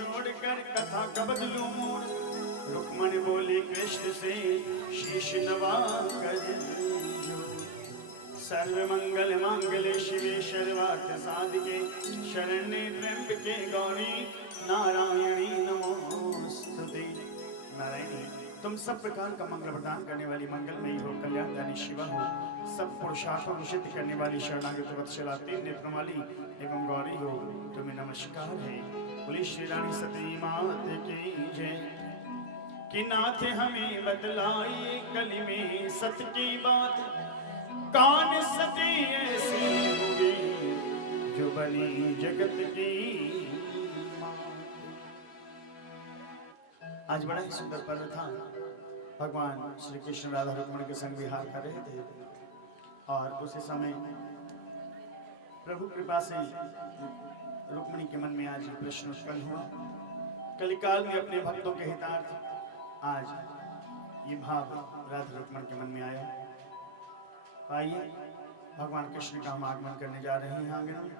छोड़कर कथा का बदलूं मोड़। रुक्मणी बोली कृष्ण से शीश नवा कर जो। सर्व मंगल मांगल्ये शिवे सर्वार्थ साधिके शरण्ये त्र्यंबके गौरी नारायणी नमोस्तुते। नारायणी तुम सब प्रकार का मंगल प्रदान करने वाली मंगलमयी हो, कल्याणदानी शिवा हो, सब पुरुषार्थों को सिद्ध करने वाली शरणागत वत्सला तीन नेत्र वाली एवं गौरी हो, तुम्हें नमस्कार है। बोली श्री रानी सती मात की जय। कि नाथ हमें बतलाई कली में सत की बात, कान सती ऐसी हुई जो बनी जगत की मात। आज बड़ा ही सुंदर पर्व था। भगवान श्री कृष्ण राधा रुक्मणी के संग विहार कर रहे थे और उसी समय प्रभु कृपा से रुक्मणी के मन में आज प्रश्न उत्पन्न हुआ। कलिकाल में अपने भक्तों के हितार्थ आज ये भाव राधा रुक्मणी के मन में आया। आइए भगवान कृष्ण का हम आगमन करने जा रहे हैं आंगन में,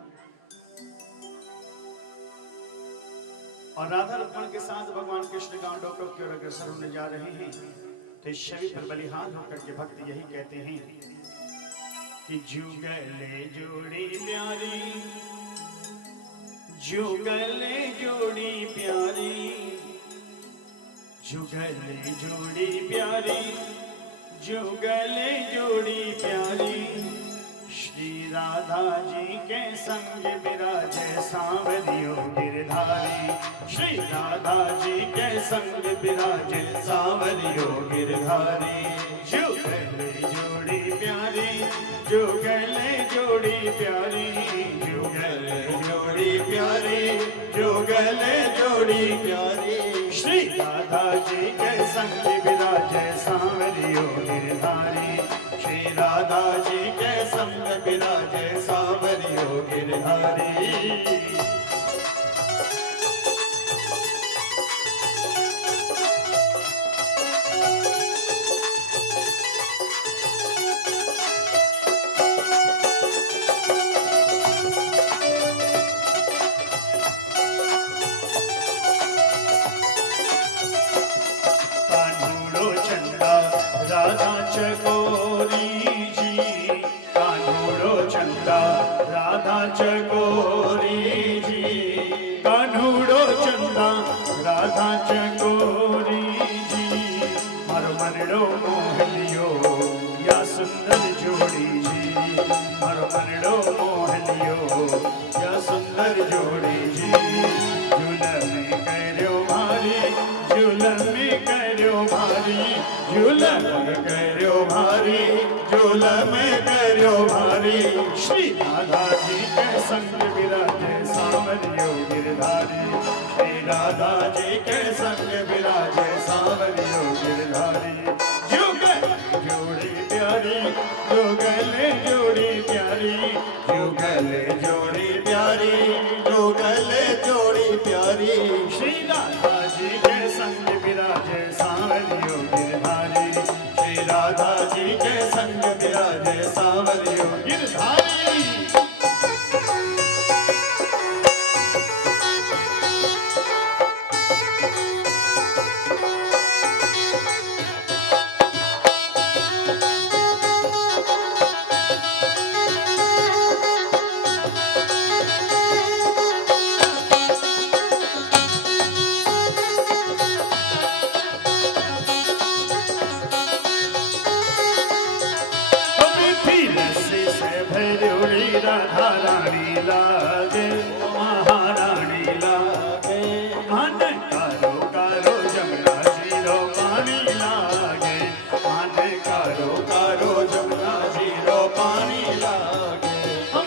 और राधा रुक्मणी के साथ भगवान कृष्ण गांडों की ओर अग्रसर होने जा रहे हैं। तो इस छवि पर बलिहान होकर के भक्त यही कहते हैं कि जुगले जोड़ी प्यारी, जुगले जोड़ी प्यारी, जुगले जोड़ी प्यारी, जुगले जोड़ी प्यारी। श्री राधा जी के संग विराजे सांवरियो गिरधारी। श्री राधा जी के संग विराजे सांवरियो गिरधारी। जुगले जोड़ी प्यारी, जुगले जोड़ी प्यारी, जुगले जोड़ी प्यारी, जुगले जोड़ी प्यारी। श्री राधा जी के संग विराजे सांवरियो गिरधारी। श्री राधा जी के संग विराजे सांवरियो गिरधारी। राधा चकोरी जी, कान्हूड़ो चंदा राधा चकोरी जी, कान्हूड़ो चंदा राधा चकोरी जी। मारो मनड़ो मोहलियो या सुंदर जोड़ी जी, मारो मनड़ो मोहलियो या सुंदर जोड़ी जी। झूलन करो भारी, झूलन करो भारी, झूलन करो भारी, झूलन करो भारी। श्री राधा जी के संग विराजे सांवरियो गिरधारी। श्री राधा जी के संग विराजे सांवरियो गिरधारी। जुगल जोड़ी प्यारी, जुगल जोड़ी प्यारी, जुगल जोड़ी प्यारी, जुगल जोड़ी प्यारी। श्री राधा जी के संग विराजे सांवरियो गिरधारी। श्री राधा जी के संग विराजे सांवरियो गिरधारी। राधा रानी लागे, महारानी लागे। मन कारो कारो जमुना जीरो पानी लागे, मन कारो कारो जमुना जीरो पानी लागे।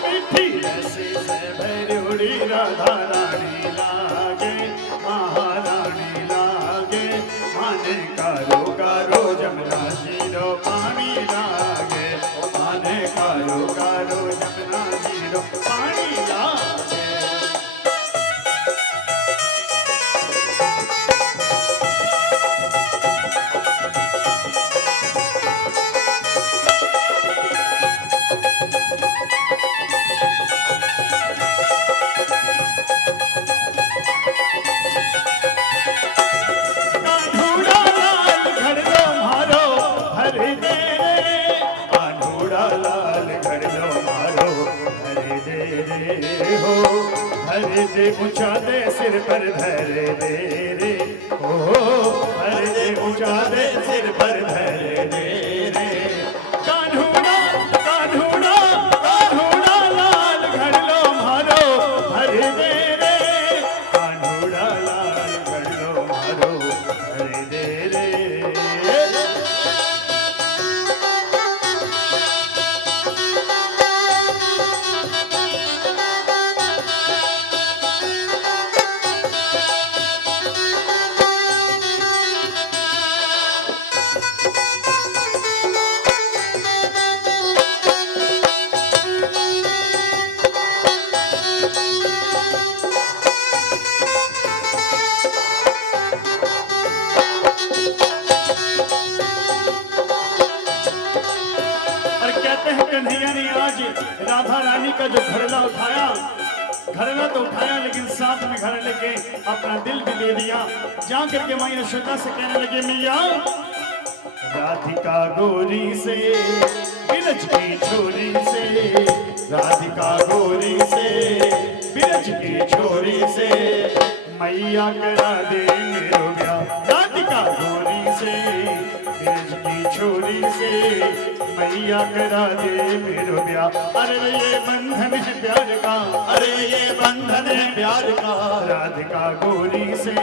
मिठी रसी से भैरुड़ी राधा रानी लागे, महारानी लागे। मन कारो कारो जमुना जीरो पानी लागे, मन कारो कारो जमुना जीरो पानी लागे। हर दे ऊंचा दे सिर पर धर दे रे ओ हर दे ऊंचा दे सिर पर धर दे रे कान्हूड़ा कान्हूड़ा कान्हूड़ा लाल घर लो मारो हर दे रे कान्हूड़ा लाल घर लो मारो हर दे रे कन्हैया ने आज राधा रानी का जो घरला उठाया, घरला तो उठाया लेकिन साथ में घर लेके अपना दिल भी दे दिया। जा करके माँ यशोदा से कहने लगे मैया राधिका गोरी से बिरज की छोरी से राधिका गोरी से बिरज की छोरी से मैया करा दे मेरो ब्याह राधिका गोरी से बिरज की छोरी से मैया करा दे मेरो ब्याह। अरे ये बंधन है प्यार का अरे ये बंधन है प्यार का राधिका गोरी से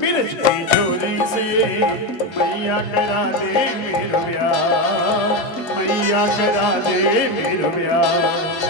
बिरज की छोरी से मैया करा दे मेरो ब्याह मैया करा दे मेरो ब्याह।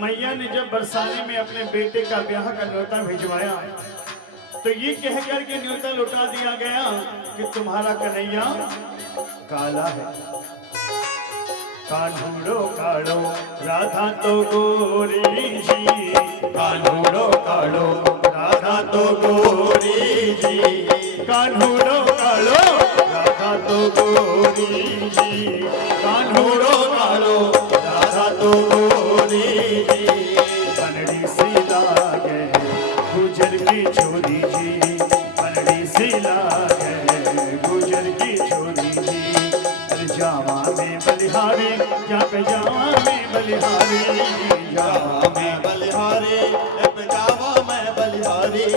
मैया ने जब बरसाने में अपने बेटे का ब्याह का न्योता भिजवाया तो ये कह कर के न्योता लौटा दिया गया कि तुम्हारा कन्हैया काला है कान्हूड़ो कालो राधा तो गोरी जी कान्हूड़ो कालो राधा तो गोरी जी कान्हूड़ो कालो राधा तो गोरी जी कान्हूड़ो कालो राधा तो गोरी जी बनड़ी सी लागे गुजर की छोरी जी बनड़ी सी लागे गुजर की छोरी जी जावा में बलिहारी या पे जावा में बलिहारी जावा में बलिहारी जावा में बलिहारी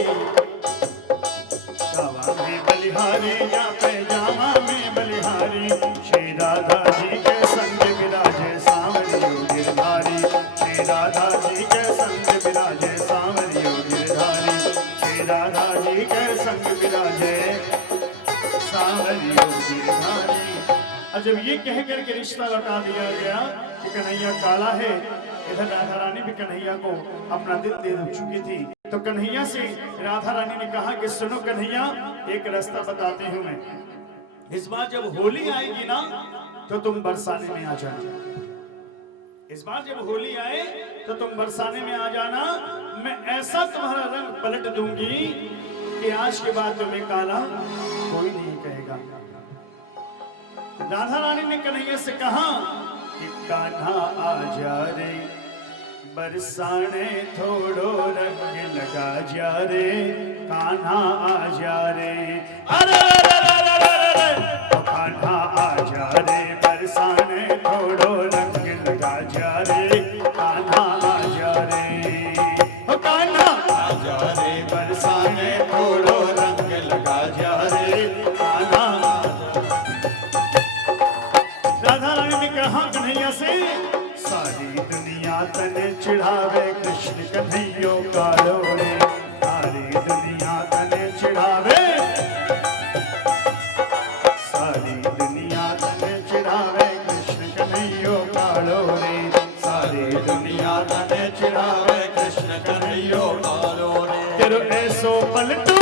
जावा में बलिहारी या पे जावा में बलिहारी श्री राधा जी के संग विराजे सांवरियो गिरधारी श्री राधा जी के संग विराजे सांवरियो गिरधारी श्री राधा जी के संग विराजे सांवरियो गिरधारी। और जब ये कह करके रिश्ता लौटा दिया गया कि कन्हैया काला है, इधर राधा रानी भी कन्हैया को अपना दिल दे चुकी थी, तो कन्हैया से राधा रानी ने कहा कि सुनो कन्हैया एक रास्ता बताते हूँ मैं, इस बार जब होली आएगी ना तो तुम बरसाने में आ जाना। इस बार जब होली आए तो तुम बरसाने में आ जाना, मैं ऐसा तुम्हारा रंग पलट दूंगी कि आज के बाद तुम्हें काला कोई नहीं कहेगा। राधा रानी ने कन्हैया से कहा कि कान्हा आ जा रे बरसाने थोड़ो रंग लगा जा रे कान्हा आ जा रे अरे कान्हा आ जा रे बरसाने थोड़ो रंग लगा जा रे कान्हा आ जा रे कान्हा आ जा रे बरसाने थोड़ो रंग लगा जा रे कान्हा। राधा रानी ने कहा कन्हैया से सारी दुनिया तने चिढ़ावे कृष्ण कन्हैयो कालो रे सारी दुनिया तने चिढ़ावे सारी दुनिया तने चिढ़ावे कृष्ण कन्हैयो कालो रे सारी दुनिया तने चिढ़ावे कृष्ण कन्हैयो कालो रे तेरो ऐसो पलटू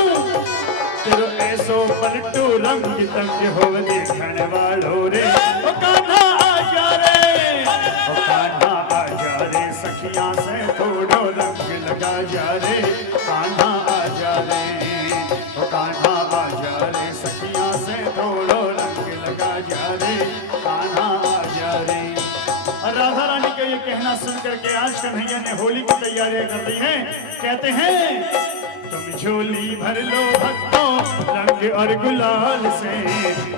रंग तंग हो देखण वालो रे ओ कान्हा आ जा रे ओ कान्हा आ जा रे सखियां से राधा रानी का ये कहना सुन करके आज कन्हैया ने होली की तैयारियां कर दी हैं। कहते हैं तुम झोली भर लो भक्तों रंग और गुलाल से,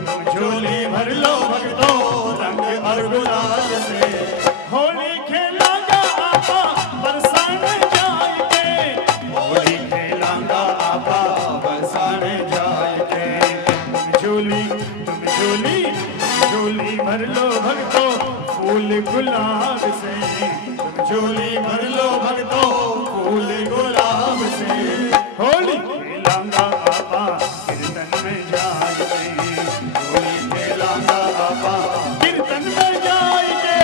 तुम झोली भर लो भक्तों रंग और गुलाल से, होली खेलांगा आपा बरसाने जाएंगे, होली खेलांगा आपा बरसाने जाएंगे। तुम झोली भर लो भक्तों फूल गुलाब से, तुम झोली भर लो भक्तों फूल गुलाब से, होली खेलांगा आपा कीर्तन में जाएंगे, होली खेलांगा आपा कीर्तन में जाएंगे।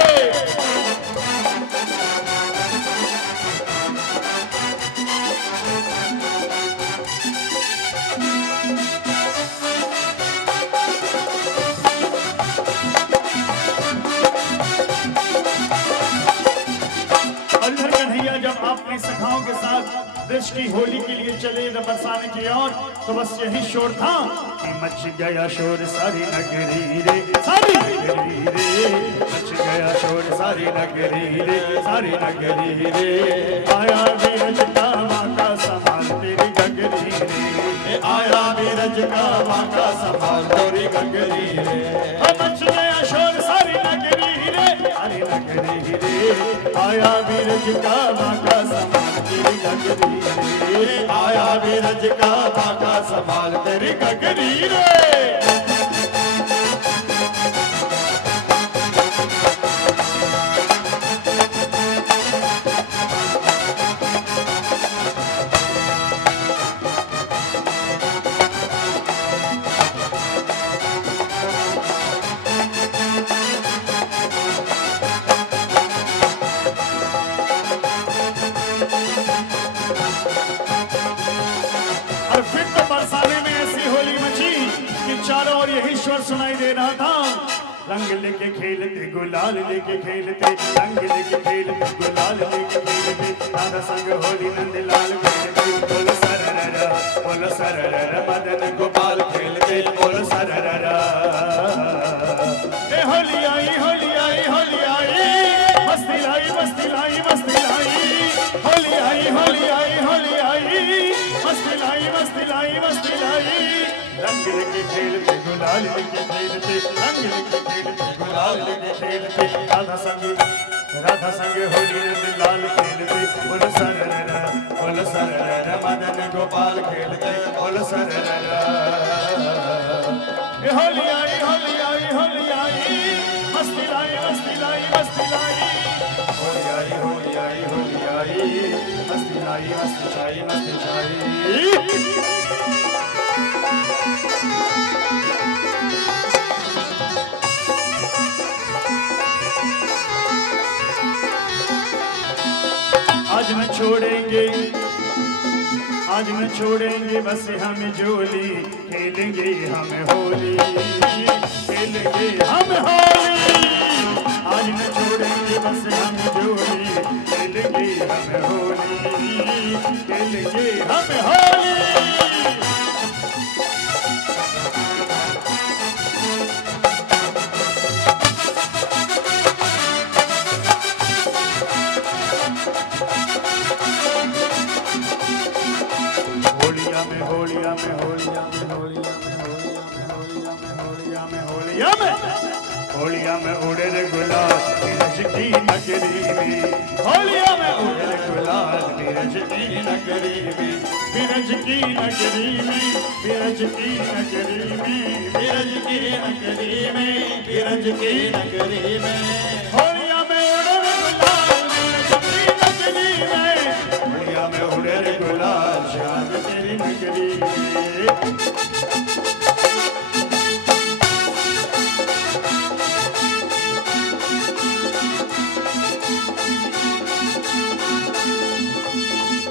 जब अपने सखाओं के साथ देश की होली के लिए चले न बरसाने की ओर, तो बस यही शोर था कि मच गया शोर सारी नगरी रे, सारी नगरी रे, मच गया शोर सारी नगरी रे, सारी नगरी रे, आया बीरज का माका संभाल तेरी गगरी रे, आया बीरज का माका संभाल तेरी गगरी रे, मच गया शोर सारी नगरी रे, सारी नगरी रे, आया बीरज का माका संभाल तेरी गगरी रे, आया बीरज का माका संभाल तेरी गगरी रे। चारों ओर यही स्वर सुनाई दे रहा था, रंग लेके खेलते गुलाल लेके खेलते, रंग लेके खेलते गुलाल लेके खेलते, राधा संग होली नंदलाल खेलते, बोलो सरररा बोलो सरररा, मदन गोपाल खेलते बोलो सरररा। ए होली आई होली आई होली आई, मस्ती लाई मस्ती लाई मस्ती लाई, होली आई होली आई होली आई, मस्ती लाई मस्ती लाई मस्ती लाई, रंग लेके खेलते गुलाल लेके खेलते, रंग लेके खेलते गुलाल लेके खेलते, राधा संग होली नंदलाल खेलते, बोलो सरररा बोलो सरररा, मदन गोपाल खेलते बोलो सरररा। होली आई होली आई होली आई, मस्ती लाई मस्ती लाई मस्ती लाई, होली आई होली आई होली आई, मस्ती लाई मस्ती छाई मस्ती छाई। आज न छोड़ेंगे आज न छोड़ेंगे बस हम झोली, खेलेंगे हम होली खेलेंगे हम होली, आज न छोड़ेंगे बस हम झोली, खेलेंगे हम होली खेलेंगे हम होली। होलिया में होलिया में होलिया में होलिया में होलिया में होलिया में होलिया में होलिया में होलिया में उड़े रे गुलाल बीरज की नगरी में, होलिया में उड़े रे गुलाल बीरज की नगरी में, बीरज की नगरी में, बीरज की नगरी में, बीरज की नगरी में, बीरज की नगरी में, होलिया में उड़े रे गुलाल बीरज की नगरी में, होलिया में उड़े रे गुलाल श्याम तेरी नगरी में।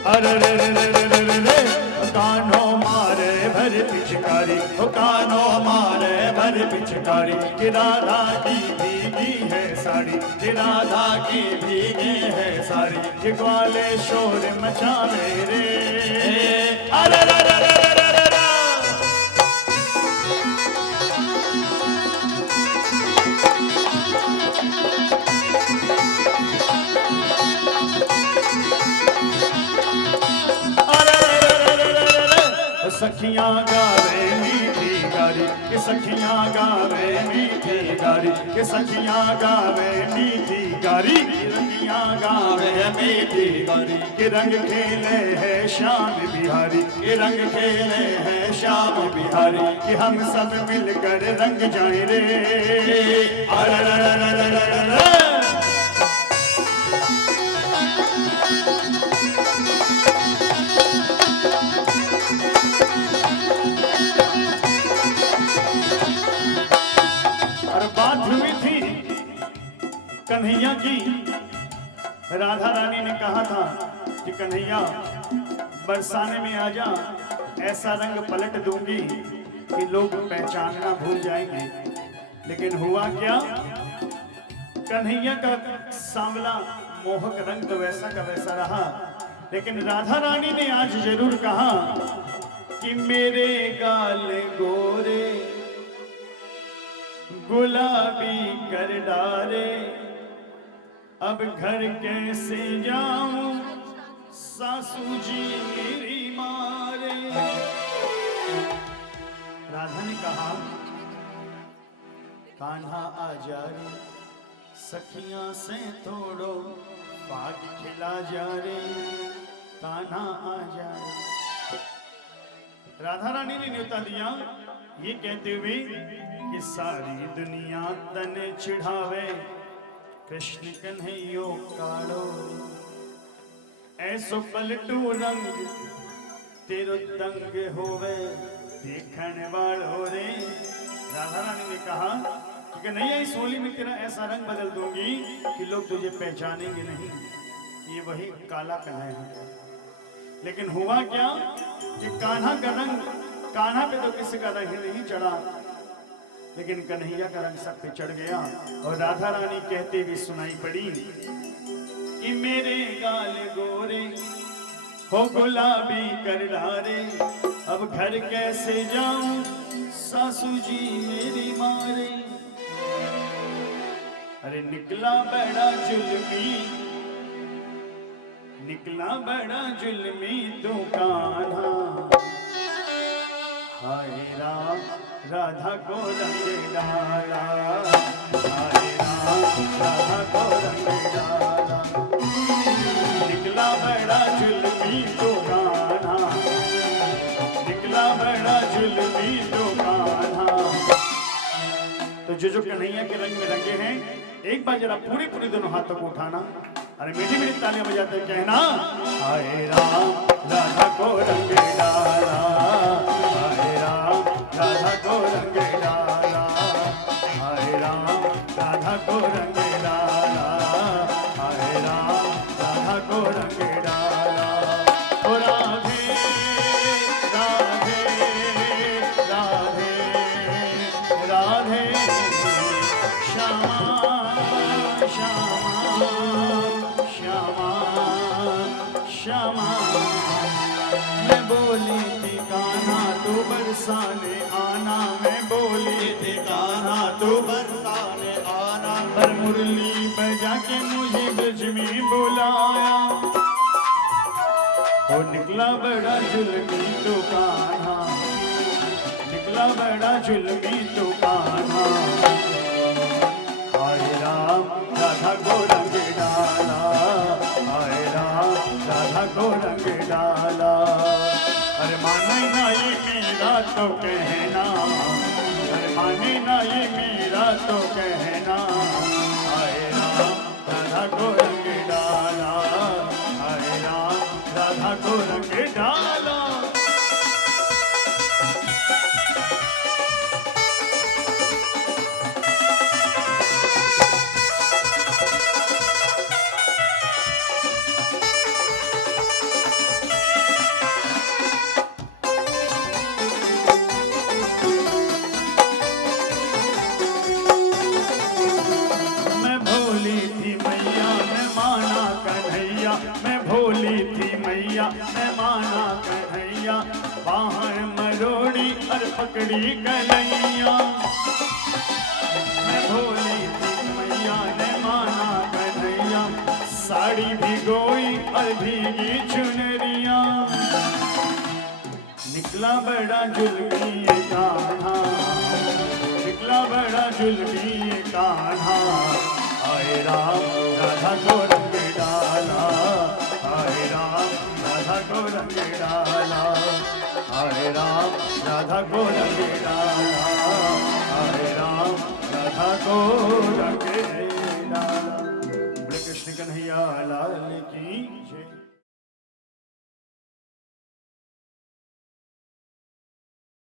अरे रे रे रे रे रे रे, कानों मारे भर पिचकारी, ओ कानों मारे भर पिचकारी, कि राधा की भीगी है साड़ी, कि राधा की भीगी है साड़ी, कि ग्वाले शोर मचावे रे। अरे रे रे रे रे रे रे रे। सखियां गावे मीठी गारी, कि सखियां गावे मीठी गारी, कि सखियां गावे मीठी गारी, रंगियां गावे मीठी गारी, कि रंग खेले है श्याम बिहारी, कि रंग खेले है श्याम बिहारी, कि हम सब मिलकर रंग जाए रे। और बात हुई थी कन्हैया की। राधा रानी ने कहा था कि कन्हैया बरसाने में आ जा, ऐसा रंग पलट दूंगी कि लोग पहचानना भूल जाएंगे। लेकिन हुआ क्या, कन्हैया का सांवला मोहक रंग तो वैसा का वैसा रहा, लेकिन राधा रानी ने आज जरूर कहा कि मेरे गाल गोरे गुलाबी कर डारे, अब घर कैसे जाऊं सासू जी मेरी मारे। राधा ने कहा कान्हा आ जा रे, सखियां से तोड़ो पाग खिला जा रे, कान्हा आ जा रे। राधा रानी ने न्योता दिया ये कहते हुए कि सारी दुनिया तन चिढ़ावे, कृष्ण कन्हैयो काड़ो, ऐसो पलटू रंग तेरो दंग होवे देखने वालो रे। राधा रानी ने कहा कि कन्हैया इस होली में तेरा ऐसा रंग बदल दूंगी कि लोग तुझे पहचानेंगे नहीं, ये वही काला कन्हैया है। लेकिन हुआ क्या कि कान्हा का रंग, कान्हा पे तो किसी का रंग नहीं चढ़ा, लेकिन कन्हैया का रंग सब पे चढ़ गया। और राधा रानी कहते हुए सुनाई पड़ी कि मेरे गाल गोरे हो गुलाबी कर डारे, अब घर कैसे जाऊं सासू जी मेरी मारे। अरे निकला बड़ा जुल्मी, निकला बड़ा जुल्मी तू कान्हा, हाय राम राधा को रंग डाला, हाय राम राधा को रंग डाला। निकला बड़ा जुल्मी तो कान्हा, निकला बड़ा जुल्मी तो कान्हा। तो जो कन्हैया के रंग में रंगे हैं, एक बार जरा पूरी पूरी दोनों हाथों को उठाना, अरे मीठी मीठी तालियां बजाते कहना हाय राम राधा को रंग डाला, हाय राम राधा को रंग डाला, हाय राम राधा को रंग डाला, हाय राम राधा को रंग डाला। ओ राधे राधे राधे राधे श्यामा श्यामा श्यामा श्यामा। मैं बोली थी कान्हा तू बरसाने आना, मैं बोली थी कान्हा तू बरसाने आना, पर मुरली बजा के मुझे ब्रज में बुलाया। वो निकला बड़ा जुल्मी तो कान्हा, निकला बड़ा जुल्मी तो कान्हा, हाय राम राधा को रंग डाला, हाय राम राधा को रंग डाला। अरे माने ना ये मेरा तो कहना, अरे माने ना ये मेरा तो कहना, हाय राम राधा को रंग डाला, हाय राम राधा को रंग डाला। मैं माना कन्हैया, बाहें मरोड़ी और पकड़ी कन्हैया। मैं भोली थी मैया ने माना कन्हैया, साड़ी भिगोई और भीगी चुनरिया। निकला बड़ा जुल्मी ये कान्हा, निकला बड़ा जुल्मी ये कान्हा, आए राम राधा को रंग डाला, आए राम राधा को रंग डाला, आए राम राधा को रंग डाला, आए राम राधा को रंग